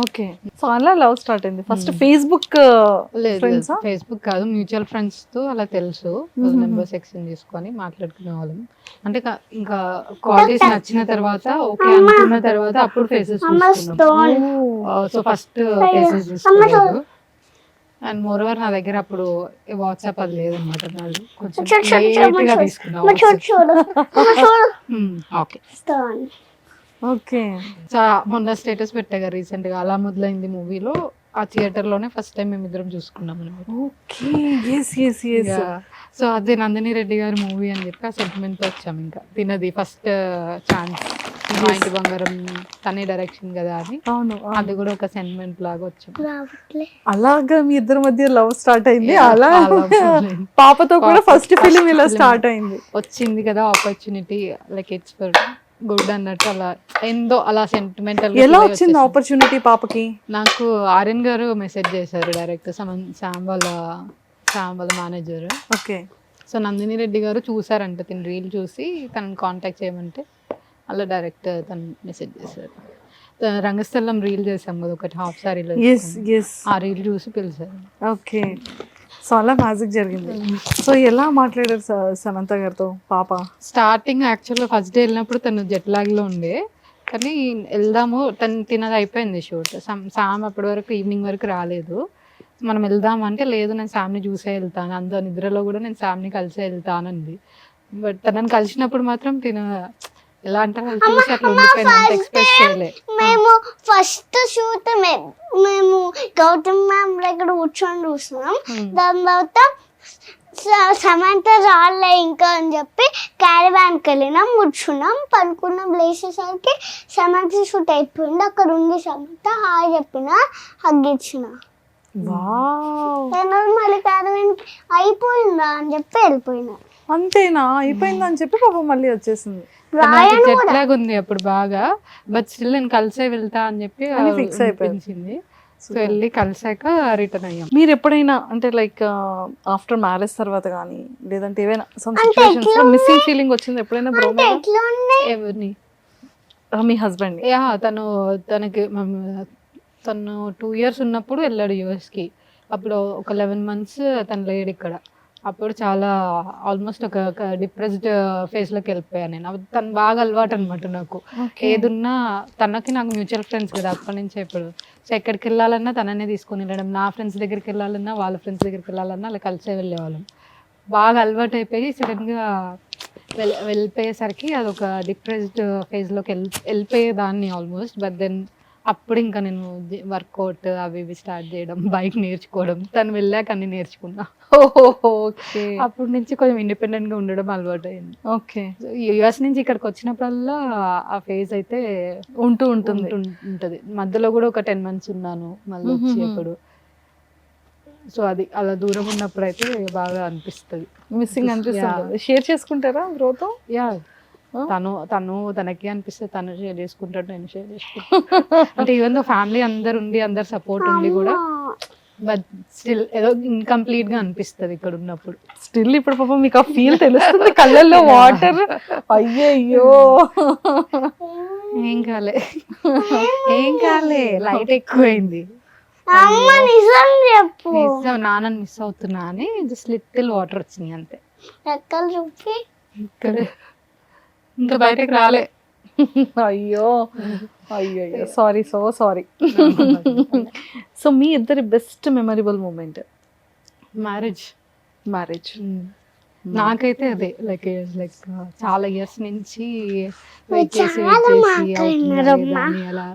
ఓకే, సో అలా లవ్ స్టార్ట్ అయింది. ఫస్ట్ ఫేస్బుక్ ఫ్రెండ్సా? ఫేస్బుక్ కాదు, మ్యూచువల్ ఫ్రెండ్స్ తో అలా తెలుసు, నెంబర్స్ ఎక్స్చేంజ్ చేసుకొని మాట్లాడుకునే వాళ్ళం. అంటే ఇంకా క్వాలిటీస్ నచ్చిన తర్వాత ఓకే అనుకున్న తర్వాత అప్పుడు ఫేసెస్ చూసుకున్నాం. సో ఫస్ట్ ఫేసెస్ చూసుకోలేదు. అండ్ మోర్ ఓవర్ నా దగ్గర అప్పుడు వాట్సాప్ అది లేదన్నమాట, నాది కొంచెం లేట్గా తీసుకున్నాం. ఓకే ఓకే, మొన్న స్టేటస్ పెట్టాగా రీసెంట్ గా అలా మొదలైంది మూవీలో, ఆ థియేటర్ లోనే ఫస్ట్ టైం మేము ఇద్దరం చూసుకున్నాం అనమాట. Okay, yes yes yes. So అదే నందిని రెడ్డి గారి మూవీ అని చెప్పి ఆ సెంటిమెంట్ తో వచ్చాము. ఇంకా తినది ఫస్ట్ ఛాన్స్, మా ఇంటి బంగారం తనే డైరెక్షన్ కదా అని. అవును, అది కూడా ఒక సెంటిమెంట్ లాగా వచ్చాం. అలాగా మీ ఇద్దరి మధ్య లవ్ స్టార్ట్ అయింది. అలా పాపతో కూడా ఫస్ట్ ఫిలిం ఇలా స్టార్ట్ అయింది. వచ్చింది కదా opportunity, like it's for good అన్నట్టు, అలా ఏందో అలా సెంటిమెంటల్. ఎలా వచ్చింది ఆపర్చునిటీ పాపకి? నాకు ఆర్యన్ గారు మెసేజ్ చేశారు డైరెక్ట్, శామ్ వాళ్ళ manager. Okay, so Nandini Reddy గారు చూసారంట, తిని రీల్ చూసి తనని కాంటాక్ట్ చేయమంటే అలా డైరెక్ట్ తను మెసేజ్ చేశారు. రంగస్థలం రీల్ చేసాం కదా ఒకటి, హాఫ్ సారీలో, ఆ రీల్ చూసి పిలిచారు. ఓకే, సో అలా మ్యాజిక్ జరిగింది. సో ఎలా మాట్లాడారు సమంత గారితో పాప? స్టార్టింగ్ యాక్చువల్గా ఫస్ట్ డే వెళ్ళినప్పుడు తను జెట్ లాగ్లో ఉండే, కానీ వెళ్దాము తినది అయిపోయింది షూట్. సామ్ అప్పటి వరకు ఈవినింగ్ వరకు రాలేదు. మనం వెళ్దాం అంటే లేదు నేను శామ్ని చూసే వెళ్తాను, అంత నిద్రలో కూడా నేను శామ్ని కలిసే వెళ్తానంది. బట్ తనని కలిసినప్పుడు మాత్రం ఎలా అంటే చూసి అట్లా ఉండిపోయింది, ఎక్స్ప్రెస్ చేయలే. మేము ఫస్ట్ షూట్ మేము గౌతమ్ మ్యామ్ దగ్గర కూర్చొని చూస్తున్నాం. దాని తర్వాత సమంత రాలే ఇంకా అని చెప్పి క్యారవాన్కి వెళ్ళినాం, కూర్చున్నాం, పనుకున్నాం. లేచేసరికి సమంత షూట్ అయిపోయింది. అక్కడ ఉంది సమంత, హాయ్ చెప్పిన, హగ్ ఇచ్చిన. మళ్ళీ క్యారవాన్కి అయిపోయిందా అని చెప్పి వెళ్ళిపోయినా. అంతేనా? అయిపోయిందా అని చెప్పి పాప మళ్ళీ వచ్చేసింది. జెట్ లాగ్ ఉంది అప్పుడు బాగా, బట్ స్టిల్ నేను కలిసే వెళ్తా అని చెప్పి ఫిక్స్ అయిపోయింది. సో వెళ్ళి కలిసాక రిటర్న్ అయ్యాం. మీరు ఎప్పుడైనా అంటే లైక్ ఆఫ్టర్ మ్యారేజ్ తర్వాత కానీ లేదంటే ఏవైనా సమ్ సిచువేషన్స్ లో మిస్సింగ్ ఫీలింగ్ వచ్చింది ఎప్పుడైనా బ్రో? ఎవరిని? మీ హస్బెండ్? యా, తను 2 years ఉన్నప్పుడు వెళ్ళాడు యూఎస్కి. అప్పుడు ఒక 11 months తను లేడు ఇక్కడ. అప్పుడు చాలా ఆల్మోస్ట్ ఒక డిప్రెస్డ్ ఫేజ్లోకి వెళ్ళిపోయాను నేను. తను బాగా అలవాటు అనమాట నాకు. ఏదున్నా తనకి నాకు మ్యూచువల్ ఫ్రెండ్స్ కదా అప్పటి నుంచే ఇప్పుడు. సో ఎక్కడికి వెళ్ళాలన్నా తననే తీసుకొని వెళ్ళడం, నా ఫ్రెండ్స్ దగ్గరికి వెళ్ళాలన్నా వాళ్ళ ఫ్రెండ్స్ దగ్గరికి వెళ్ళాలన్నా అలా కలిసే వెళ్ళేవాళ్ళం. బాగా అలవాటు అయిపోయి సడన్గా వెళ్ళిపోయేసరికి అదొక డిప్రెస్డ్ ఫేజ్లోకి వెళ్ళిపోయేదాన్ని ఆల్మోస్ట్. బట్ దెన్ అప్పుడు ఇంకా నేను వర్కౌట్ అవి ఇవి స్టార్ట్ చేయడం, బైక్ నేర్చుకోవడం, తను వెళ్ళాక అన్ని నేర్చుకున్నా. ఓకే. అప్పటి నుంచి కొంచెం ఇండిపెండెంట్ గా ఉండడం అలవాటు అయింది. ఓకే. యుఎస్ నుంచి ఇక్కడికి వచ్చినప్పుడల్లా ఆ ఫేజ్ అయితే ఉంటది. మధ్యలో కూడా ఒక 10 months ఉన్నాను మళ్ళీ వచ్చేప్పుడు. సో అది అలా దూరం ఉన్నప్పుడు అయితే బాగా అనిపిస్తుంది, మిస్సింగ్ అనిపిస్తుంది. షేర్ చేసుకుంటారా బ్రోతో? యా, తనకి అనిపిస్తే తను షేర్ చేసుకుంటాడు, నేను షేర్ చేసుకుంటాను. అంటే ఈవెన్ దో ఫ్యామిలీ అందరు ఉండి అందరు సపోర్ట్ ఉండి కూడా బట్ స్టిల్ ఏదో ఇన్కంప్లీట్ గా అనిపిస్తుంది ఇక్కడ ఉన్నప్పుడు. స్టిల్ ఇప్పుడు పాపం మీకు ఆ ఫీల్ తెలుస్తుంది, కళ్ళల్లో వాటర్. అయ్యయ్యో, ఏం కాలే లైట్ ఎక్కువైంది. నాన్నని మిస్ అవుతున్నా అని జస్ట్ లిటిల్ వాటర్ వచ్చినాయి అంతే. ఇక్కడ ఇంకా బయటకు రాలే. అయ్యో అయ్యో, సారీ, సో సారీ. సో మీ ఇద్దరి బెస్ట్ మెమరబుల్ మూమెంట్? మ్యారేజ్. నాకైతే అదే లైక్ చాలా ఇయర్స్ నుంచి వెయిట్ చేసి అలా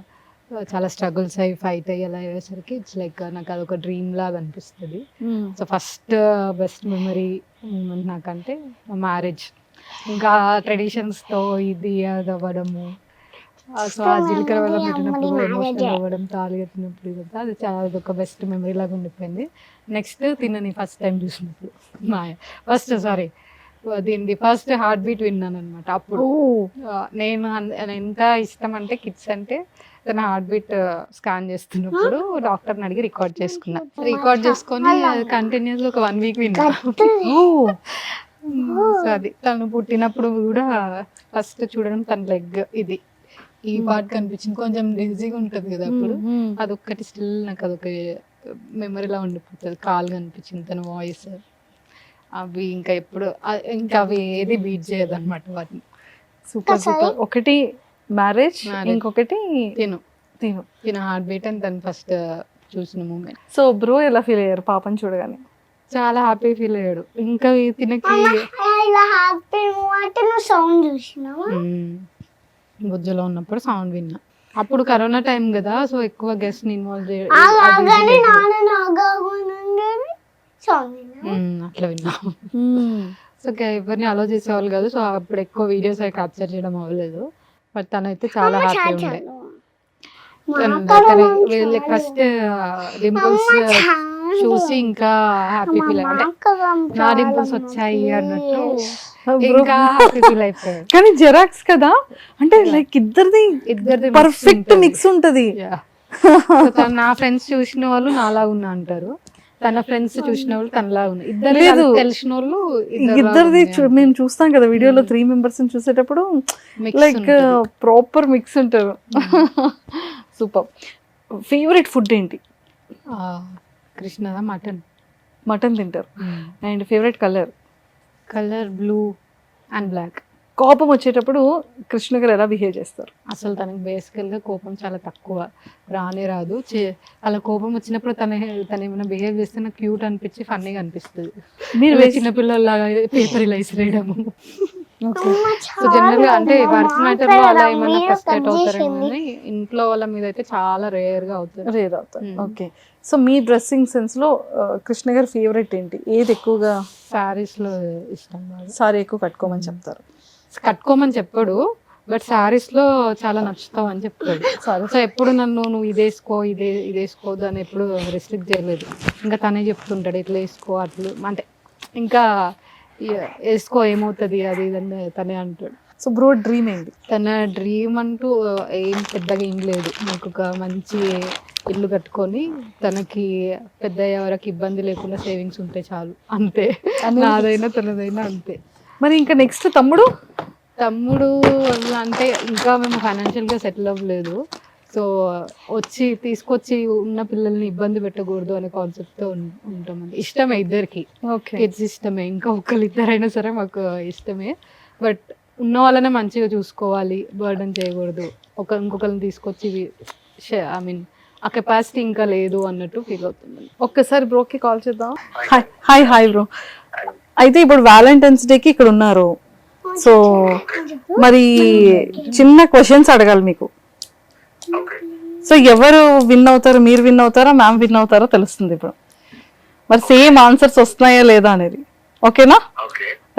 చాలా స్ట్రగుల్స్ అయ్యి ఫైట్ అయ్యి అలా అయ్యేసరికి ఇట్స్ లైక్ నాకు అదొక డ్రీమ్ లాగా అనిపిస్తుంది. So first best memory moment నాకంటే మ్యారేజ్. ఇంకా ట్రెడిషన్స్ తో ఇది అది అవ్వడము, సో ఆ జీలకర్ర వల్ల పెట్టినప్పుడు ఎమోషనల్ అవ్వడం, తాళి కట్టినప్పుడు ఇదంతా అది చాలా అదొక బెస్ట్ మెమరీ లాగా ఉండిపోయింది. నెక్స్ట్ తినని ఫస్ట్ టైం చూసినప్పుడు దీని ఫస్ట్ హార్ట్ బీట్ విన్నాను అనమాట. అప్పుడు నేను ఎంత ఇష్టం అంటే కిడ్స్ అంటే తన హార్ట్ బీట్ స్కాన్ చేస్తున్నప్పుడు డాక్టర్ని అడిగి రికార్డ్ చేసుకొని కంటిన్యూస్ గా ఒక 1 week విన్నా. సో అది తను పుట్టినప్పుడు కూడా ఫస్ట్ చూడడం తన లెగ్ ఇది ఈ పార్ట్ కనిపించింది, కొంచెం ఈజీగా ఉంటది కదా అప్పుడు. అదొక్కటి స్టిల్ నాకు అదొక మెమరీలా ఉండిపోతుంది. కాల్ కనిపించింది, తన వాయిస్, అవి ఇంకా ఎప్పుడు ఇంకా అవి ఏది బీట్ చేయదు అనమాట వాటిని. Super super. ఒకటి మ్యారేజ్, ఇంకొకటి తిన హార్ట్ బీట్ అని తను ఫస్ట్ చూసిన మూమెంట్. సో బ్రో ఎలా ఫీల్ అయ్యారు పాపని చూడగానే? చాలా హ్యాపీ ఫీల్ అయ్యాడు. ఇంకా తినకి బుజ్జలో ఉన్నప్పుడు సౌండ్ విన్నా. అప్పుడు కరోనా టైం కదా, సో ఎక్కువ గెస్ట్ ని ఇన్వాల్వ్ అట్లా విన్నా. సో ఎవరిని అలో చేసేవాళ్ళు కాదు, సో అప్పుడు ఎక్కువ వీడియోస్ అవి క్యాప్చర్ చేయడం అవ్వలేదు. బట్ తనైతే చాలా హ్యాపీ ఉండే. ఫస్ట్ డింపుల్స్ చూసి ఇంకా హ్యాపీ ఫీల్ అంటే నా డింపుల్స్ వచ్చాయి అన్నట్టు ఇంకా హ్యాపీ ఫీల్ అయిపోయాడు. కానీ జెరాక్స్ కదా, అంటే లైక్ ఇద్దరిది పర్ఫెక్ట్ మిక్స్ ఉంటది. నా ఫ్రెండ్స్ చూసిన వాళ్ళు నాలా ఉన్నా అంటారు, తన ఫ్రెండ్స్ చూసిన వాళ్ళు తనలా ఉన్నాయి. ఇద్దరు తెలిసిన వాళ్ళు ఇద్దరిది మేము చూస్తాం కదా వీడియోలో 3 members చూసేటప్పుడు లైక్ ప్రాపర్ మిక్స్ ఉంటారు. సూపర్. ఫేవరెట్ ఫుడ్ ఏంటి? కృష్ణ మటన్ తింటారు. And favourite colour blue and black. కోపం వచ్చేటప్పుడు కృష్ణ గారు ఎలా బిహేవ్ చేస్తారు? అసలు తనకి బేసికల్ గా కోపం చాలా తక్కువ, రానే రాదు. అలా కోపం వచ్చినప్పుడు తన ఏమైనా బిహేవ్ చేస్తే నాకు క్యూట్ అనిపించి ఫన్నీగా అనిపిస్తుంది. మీరు చిన్నపిల్లలాగా పేపర్ ఇలా ఇసిరేయడము. సో జనరల్ గా అంటే వర్క్ మ్యాటర్ లో అలా ఏమైనా ఫ్రస్ట్రేట్ అవుతారేమో కానీ ఇంట్లో వాళ్ళ మీద అయితే చాలా రేర్ అవుతుంది. ఓకే. సో మీ డ్రెస్సింగ్ సెన్స్ లో కృష్ణ గారి ఫేవరెట్ ఏంటి? ఏది ఎక్కువగా? శారీస్ లో ఇష్టం. సారీ ఎక్కువ కట్టుకోమని చెప్తారు. కట్టుకోమని చెప్పాడు, బట్ శారీస్ లో చాలా నచ్చుతావు అని చెప్తాడు. సో ఎప్పుడు నువ్వు ఇది వేసుకో దాన్ని ఎప్పుడు రెస్ట్రిక్ట్ చేయలేదు. ఇంకా తనే చెప్తుంటాడు ఇట్లా వేసుకో అట్లు, అంటే ఇంకా వేసుకో ఏమవుతుంది అది ఇదని తనే అంటాడు. సో బ్రో డ్రీమ్ ఏంటి? తన డ్రీమ్ అంటూ ఏం పెద్దగా ఏం లేదు. నాకు ఒక మంచి ఇల్లు కట్టుకొని తనకి పెద్ద ఎవరికి ఇబ్బంది లేకుండా సేవింగ్స్ ఉంటే చాలు, అంతే. నాదైనా తనదైనా అంతే. మరి ఇంకా నెక్స్ట్ తమ్ముడు అంటే ఇంకా మేము ఫైనాన్షియల్ గా సెటిల్ అవ్వలేదు. సో తీసుకొచ్చి ఉన్న పిల్లల్ని ఇబ్బంది పెట్టకూడదు అనే కాన్సెప్ట్ తో ఉంటామండి. ఇష్టమే ఇద్దరికి, ఓకే. కిడ్స్ ఇష్టమే, ఇంకా ఇద్దరైనా సరే మాకు ఇష్టమే. బట్ ఉన్న వాళ్ళనే మంచిగా చూసుకోవాలి, బర్డన్ చేయకూడదు. ఇంకొకరిని తీసుకొచ్చి ఐ మీన్ ఆ కెపాసిటీ ఇంకా లేదు అన్నట్టు ఫీల్ అవుతుంది. ఒక్కసారి బ్రోకి కాల్ చేద్దాం. Hi hi bro. అయితే ఇప్పుడు వ్యాలంటైన్స్ డేకి ఇక్కడ ఉన్నారు. సో మరి చిన్న క్వశ్చన్స్ అడగాలి మీకు. సో ఎవరు విన్ అవుతారో, మీరు విన్ అవుతారా మ్యామ్ విన్ అవుతారో తెలుస్తుంది ఇప్పుడు. మరి సేమ్ ఆన్సర్స్ వస్తున్నాయా లేదా అనేది. ఓకేనా?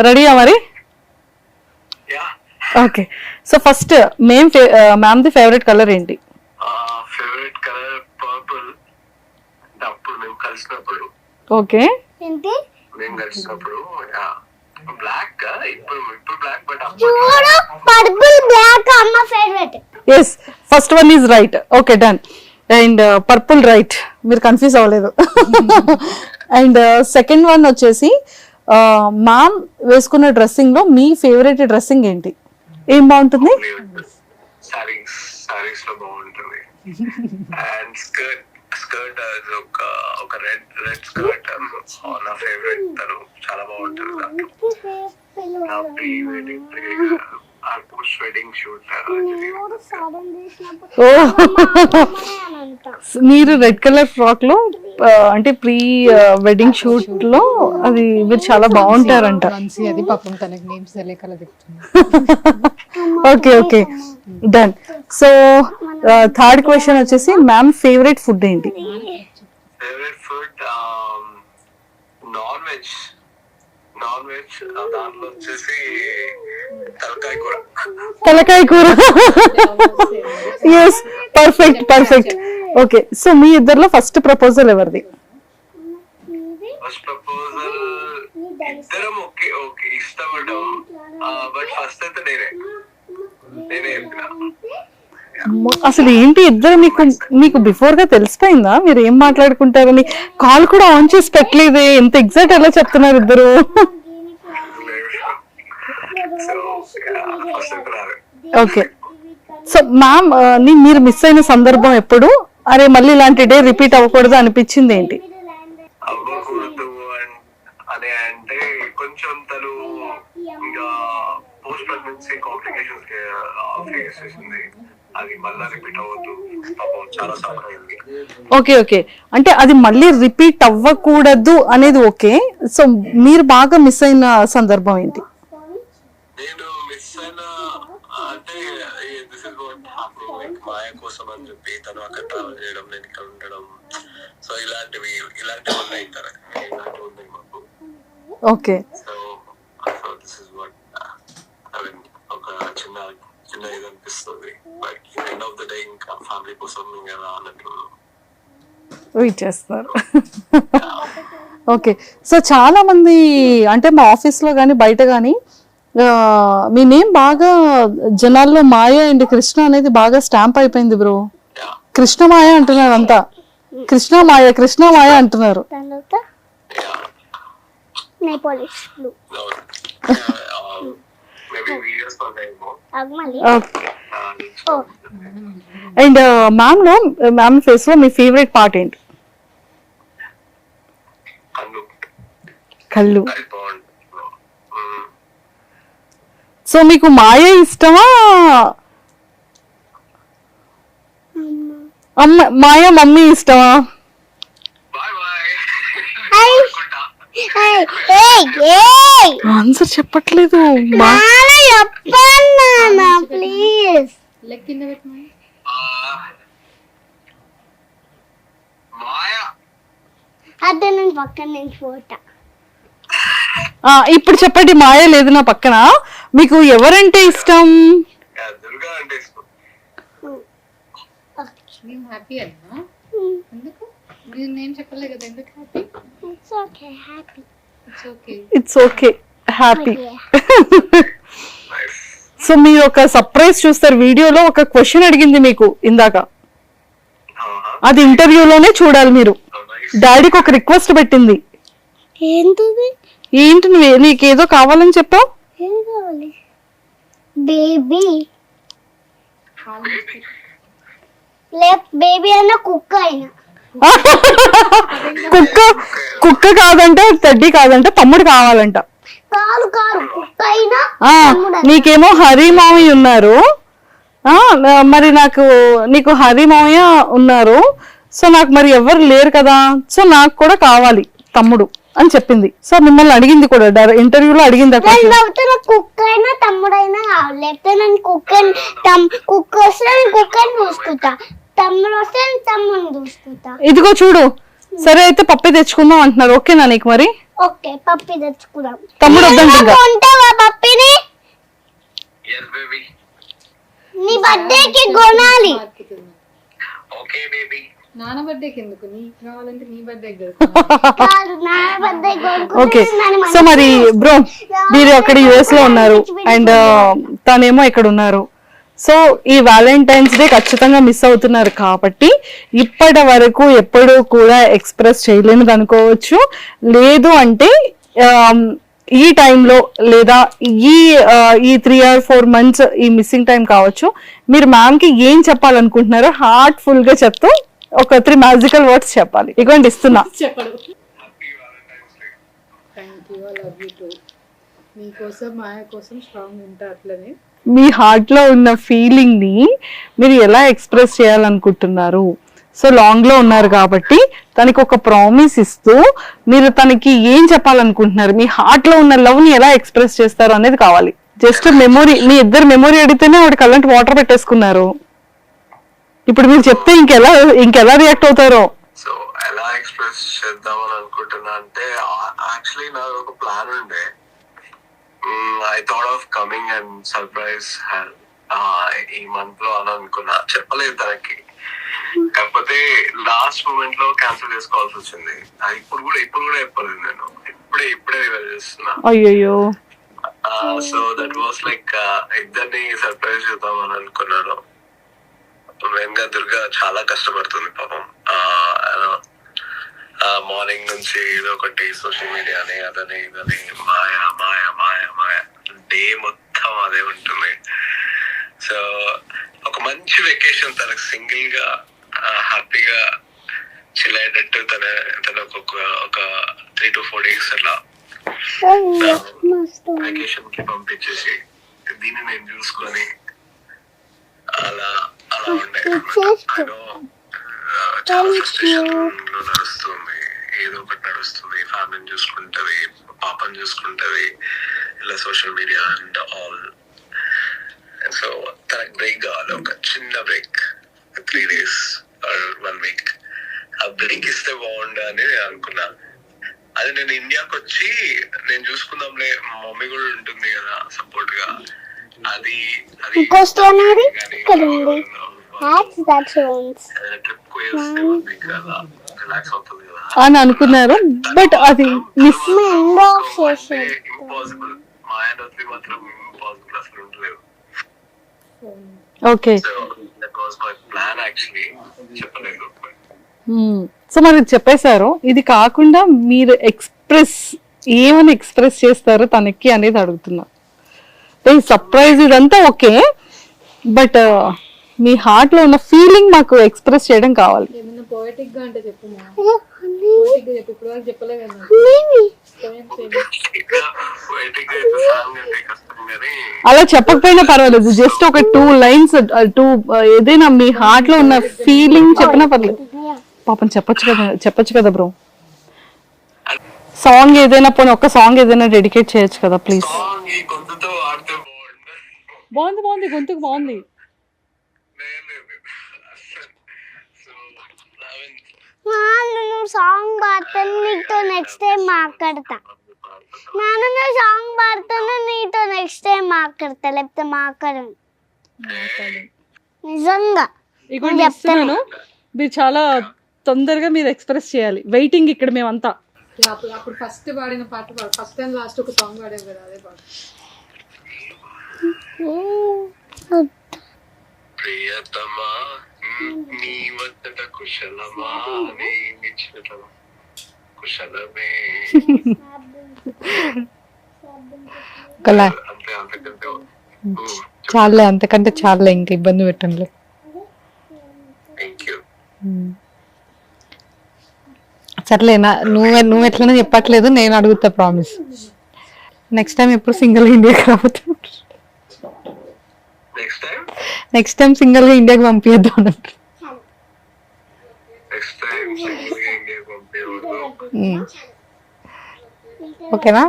రెడీయా మరి? Okay. So first ma'am the favourite colour ఏంటి? Favourite colour purple. అప్పుడు మేము కలిసినప్పుడు, ఓకే. ఏంటి మేము కలిసినప్పుడు బ్లాక్. ఇప్పుడు బ్లాక్, బట్ చూడు పర్పుల్ బ్లాక్ అమ్మ favourite. Yes, first one is right. Okay, done. And purple right, మీరు కన్ఫ్యూజ్ అవ్వలేదు. అండ్ సెకండ్ వన్ వచ్చేసి మ్యామ్ వేసుకున్న డ్రెస్సింగ్ లో మీ ఫేవరెట్ డ్రెస్సింగ్ ఏంటి? ఏం బాగుంటుంది? సారీస్ లో బాగుంటుంది. అండ్ స్కర్ట్ ఒక రెడ్ స్కర్ట్ నా ఫేవరెట్. తను చాలా బాగుంటుంది. నా ప్రీ వెడ్డింగ్ షూట్ మీరు రెడ్ కలర్ ఫ్రాక్ లో అంటే ప్రీ వెడ్డింగ్ షూట్ లో అది మీరు చాలా బాగుంటారంట. అది పాపం తనకి నేమ్స్ తెలియకలా చెప్తుంది. Okay okay, done. So third question వచ్చేసి మ్యామ్ ఫేవరెట్ ఫుడ్ ఏంటి? Favourite food non veg. దాంట్లో వచ్చేసి తలకాయ కూర. Yes, perfect. ఓకే, సో మీ ఇద్దరిలో ఫస్ట్ ప్రపోజల్ ఎవరిది? ఫస్ట్ ప్రపోజల్ ఇద్దరం ఓకే ఇష్టపడ్డాం. బట్ ఫస్ట్ అయితే నేనే చెప్పిన. అసలు ఏంటి ఇద్దరు మీకు బిఫోర్ గా తెలిసిపోయిందా మీరు ఏం మాట్లాడుకుంటారని? కాల్ కూడా ఆన్ చేసి పెట్టలేదే, ఎంత ఎగ్జాక్ట్ ఎలా చెప్తున్నారు ఇద్దరు. ఓకే. సో మ్యామ్ మీరు మిస్ అయిన సందర్భం ఎప్పుడు? అరే మళ్ళీ ఇలాంటి డే రిపీట్ అవ్వకూడదు అనిపించింది ఏంటి? అవ్వకూడదు అని అంటే కొంచెం తను ఇంకా పోస్ట్ ప్రెగ్నెన్సీ కాంప్లికేషన్స్ ఫేస్ చేసింది. అది మళ్ళీ రిపీట్ అవ్వద్దు, చాలా సఫర్ అయింది. ఓకే, అంటే అది మళ్ళీ రిపీట్ అవ్వకూడదు అనేది ఓకే. సో మీరు బాగా మిస్ అయిన సందర్భం ఏంటి? నేను మిస్ అయిన అంటే this is what happening. Like Maya కోసం అని చెప్పి తను అక్కడ ట్రావెల్ చేయడం, నేను ఇక్కడ ఉండడం. సో ఇలాంటివి ఉన్నాయి మాకు. Okay. So this is what I mean ఒక చిన్న ఇది అనిపిస్తుంది. But end of the day ఇంకా ఫ్యామిలీ కోసం కదా అన్నట్టు వెయిట్ చేస్తారు. ఓకే. సో చాలా మంది అంటే మా ఆఫీస్ లో కానీ బయట కానీ మీ నేమ్ బాగా జనాల్లో మాయ అండ్ కృష్ణ అనేది బాగా స్టాంప్ అయిపోయింది బ్రో. కృష్ణ మాయ అంటున్నారు అంతా, కృష్ణ మాయ అంటున్నారు. అండ్ మ్యామ్ ఫేస్ లో మీ ఫేవరెట్ పార్ట్ ఏంటి? కళ్ళు. సో మీకు మాయ ఇష్టమా? మాయ మమ్మీ ఇష్టమా? ఆన్సర్ చెప్పట్లేదు. ప్లీజ్ అదే నేను పక్కన నుంచి పోతా. ఇప్పుడు చెప్పండి, మాయ లేదు నా పక్కన. మీకు ఎవరంటే ఇష్టం? దుర్గా అంటే ఇష్టం. హ్యాపీ అయినా ఎందుకు మీరు నేమ్ చెప్పలే కదా, ఎందుకు happy? It's okay happy. So మీరు ఒక సర్ప్రైజ్ చూస్తారు వీడియోలో. ఒక క్వశ్చన్ అడిగింది మీకు ఇందాక, అది ఇంటర్వ్యూలోనే చూడాలి మీరు. డాడీకి ఒక రిక్వెస్ట్ పెట్టింది. ఏంటి నీకేదో కావాలని చెప్పావు? బేబీ బేబీ అయినా కుక్క అయినా కుక్క కుక్క కాదంట, టెడ్డీ కాదంట, తమ్ముడు కావాలంట. కాదు కుక్క అయినా ఆ నీకేమో హరి మామయ్య ఉన్నారు, మరి నీకు హరి మామయ్య ఉన్నారు, సో నాకు మరి ఎవరు లేరు కదా, సో నాకు కూడా కావాలి తమ్ముడు అని చెప్పింది. సో మిమ్మల్ని అడిగింది కూడా, ఇంటర్వ్యూలో అడిగింది. కుక్క అయినా తమ్ముడైనా కావాలి, లేకపోతే నేను కుక్క వస్తే నేను కుక్కని చూసుకుంటా, తమ్ముడు వస్తే నేను తమ్ముడిని చూసుకుంటా. ఇదిగో చూడు, సరే అయితే పప్పి తెచ్చుకుందాం అంటున్నారు, ఓకేనా నీకు? మరి ఓకే పప్పి తెచ్చుకుందాం. తమ్ముడు వద్దంటే కొంటావా పప్పిని? yes baby, నీ బర్త్డేకి కొనాలి. okay baby. నాన్న బర్త్డేకి ఎందుకు, నీకు కావాలంటే నీ బర్త్డేకి కాదు నా బర్త్డే ఓకే. సో మరి బ్రో, మీరు అక్కడ యుఎస్ లో ఉన్నారు అండ్ తనేమో ఇక్కడ ఉన్నారు, సో ఈ వ్యాలంటైన్స్ డే ఖచ్చితంగా మిస్ అవుతున్నారు కాబట్టి ఇప్పటి వరకు ఎప్పుడూ కూడా ఎక్స్ప్రెస్ చేయలేనిది అనుకోవచ్చు. లేదు అంటే ఈ టైంలో లేదా ఈ 3 or 4 months ఈ మిస్సింగ్ టైం కావచ్చు, మీరు మ్యామ్ కి ఏం చెప్పాలనుకుంటున్నారో హార్ట్ఫుల్ గా చెప్తూ ఒక 3 మ్యాజికల్ వర్డ్స్ చెప్పాలి. ఇవ్వండి, ఇస్తున్నా. చెప్పడు. Thank you, I love you two. మీకోసం మాయ కోసం స్ట్రాంగ్ ఉంటా. అట్లనే మీ హార్ట్ లో ఉన్న ఫీలింగ్ ని మీరు ఎలా ఎక్స్ప్రెస్ చేయాలనుకుంటున్నారు? సో లాంగ్ లో ఉన్నారు కాబట్టి తనకి ఒక ప్రామిస్ ఇస్తూ మీరు తనకి ఏం చెప్పాలనుకుంటున్నారు, మీ హార్ట్ లో ఉన్న లవ్ ని ఎలా ఎక్స్ప్రెస్ చేస్తారు అనేది కావాలి. జస్ట్ మెమొరీ, మీ ఇద్దరు మెమొరీ అడిగితేనే వాడికి అలాంటి వాటర్ పెట్టేసుకున్నారు. ఇప్పుడు మీరు చెప్తే ఇంకెలా రియాక్ట్ అవుతారో. సో ఎలా ఎక్స్ప్రెస్ చేద్దామని అనుకుంటున్నా అంటే, యాక్చువల్లీ నాకు ఒక ప్లాన్ ఉండే. I thought of coming and surprise ఈ మంత్ లో అని అనుకున్నా, చెప్పలేదు తనకి. కాకపోతే లాస్ట్ మూమెంట్ లో క్యాన్సిల్ చేసుకోవాల్సి వచ్చింది. ఇప్పుడు కూడా చెప్పలేదు నేను, ఇప్పుడే రివైజ్ చేస్తున్నా. అయ్యో. సో దట్ వాస్ లైక్ ఇద్దరిని సర్ప్రైజ్ చేద్దామని అనుకున్నాను. మెయిన్ గా దుర్గా చాలా కష్టపడుతుంది పాపం. మార్నింగ్ నుంచి ఏదో ఒకటి సోషల్ మీడియా అని అదని ఇదని మాయ మాయ మాయ మాయ డే మొత్తం అదే ఉంటుంది. సో ఒక మంచి వెకేషన్ తనకు సింగిల్ గా హ్యాపీగా చిల్ అయ్యేటట్టు తనకు ఒక 3 to 4 days అట్లా వెకేషన్ కి పంపించేసి దీన్ని నేను చూసుకొని అలా ఉండే. చాలా ఫ్రస్ట్రేషన్ లో నడుస్తుంది, ఏదో ఒకటి నడుస్తుంది. ఫ్యామిలీని చూసుకుంటది, పాపని చూసుకుంటది, ఇలా social media and all. So తనకు బ్రేక్ కావాలి, ఒక చిన్న బ్రేక్, 3 days or 1 week. ఆ బ్రేక్ ఇస్తే బాగుండు అని నేను అనుకున్నా. అది నేను ఇండియాకి వచ్చి నేను చూసుకుందాంలే, మా మమ్మీ కూడా ఉంటుంది కదా సపోర్ట్ గా, అది అని అనుకున్నారు. బట్ అది మిస్ ఇంపాసిబుల్. మాయనోత్రి మాత్రం ఇంపాసిబుల్, అసలు ఉండలేదు. ఓకే. ప్లాన్ యాక్చువల్లీ చెప్పలేదు. సో మరి చెప్పేశారు. ఇది కాకుండా మీరు ఏమని ఎక్స్ప్రెస్ చేస్తారు తనకి అనేది అడుగుతున్నా. సర్ప్రైజ్ ఇదంతా ఓకే, బట్ మీ హార్ట్ లో ఉన్న ఫీలింగ్ మాకు ఎక్స్ప్రెస్ చేయడం కావాలి. ఏమన్నా పోయటిక్ గా అంటే చెప్పు. పోయటిక్ గా చెప్పు, ఇప్పుడు చెప్పలే కదా. అలా చెప్పకపోయినా పర్వాలేదు, జస్ట్ ఒక 2 lines ఏదైనా మీ హార్ట్ లో ఉన్న ఫీలింగ్ చెప్పినా పర్లేదు. పాపం చెప్పొచ్చు కదా బ్రో. సాంగ్ ఏదైనా పోనీ ఒక్క సాంగ్ ఏదైనా డెడికేట్ చేయొచ్చు కదా ప్లీజ్. బాగుంది, గొంతుకు బాగుంది. నువ్వు సాంగ్ పాడుతాను, నీతో నెక్స్ట్ టైం మాట్లాడతా. నువ్వు సాంగ్ పాడుతాను, నీతో నెక్స్ట్ టైం మాట్లాడతా, లేకపోతే మాట్లాడను. నిజంగా చెప్తాను. మీరు చాలా తొందరగా మీరు ఎక్స్ప్రెస్ చేయాలి. వెయిటింగ్ ఇక్కడ మేమంతా. అప్పుడు ఫస్ట్ పాడిన పాట పాడు, ఫస్ట్ అండ్ లాస్ట్ ఒక సాంగ్ పాడాం కదా, అదే పాడు. ప్రియతమా నీ వద్దట కుశలమా అని ఇచ్చినట్ల కుశలమే. చాలే, అంతకంటే చాలే, ఇంకా ఇబ్బంది పెట్టండి. సర్లే నువ్వు ఎట్లనే చెప్పట్లేదు, నేను అడుగుతా ప్రామిస్. నెక్స్ట్ టైం ఎప్పుడు సింగిల్ ఇండియాకి రావద్దు. నెక్స్ట్ టైం సింగిల్ గా ఇండియాకి పంపించద్దు అన్నట్టు. ఓకేనా?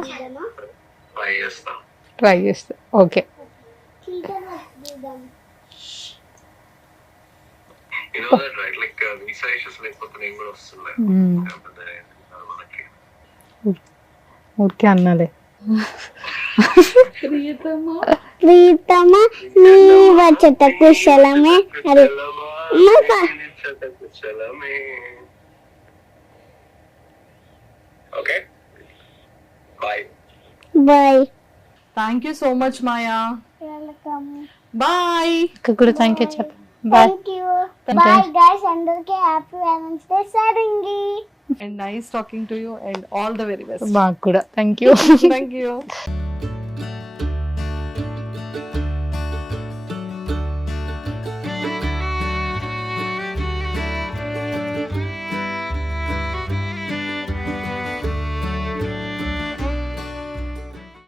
ట్రై చేస్తా. ఓకే. ఊరికే అన్నాలే. ప్రీతమ నీ వచ్చట కుశలమే. అరే okay bye. Bye. Thank you so much Maya. Welcome. Bye. ఇక్కడ కూడా థ్యాంక్ యూ చెప్పు. Bye. Thank you. Bye guys, అందరికీ హ్యాపీ వ్యాలెన్స్ డే సరింగి. And nice talking to you and all the very best. మాకు కూడా థ్యాంక్ యూ. Thank you.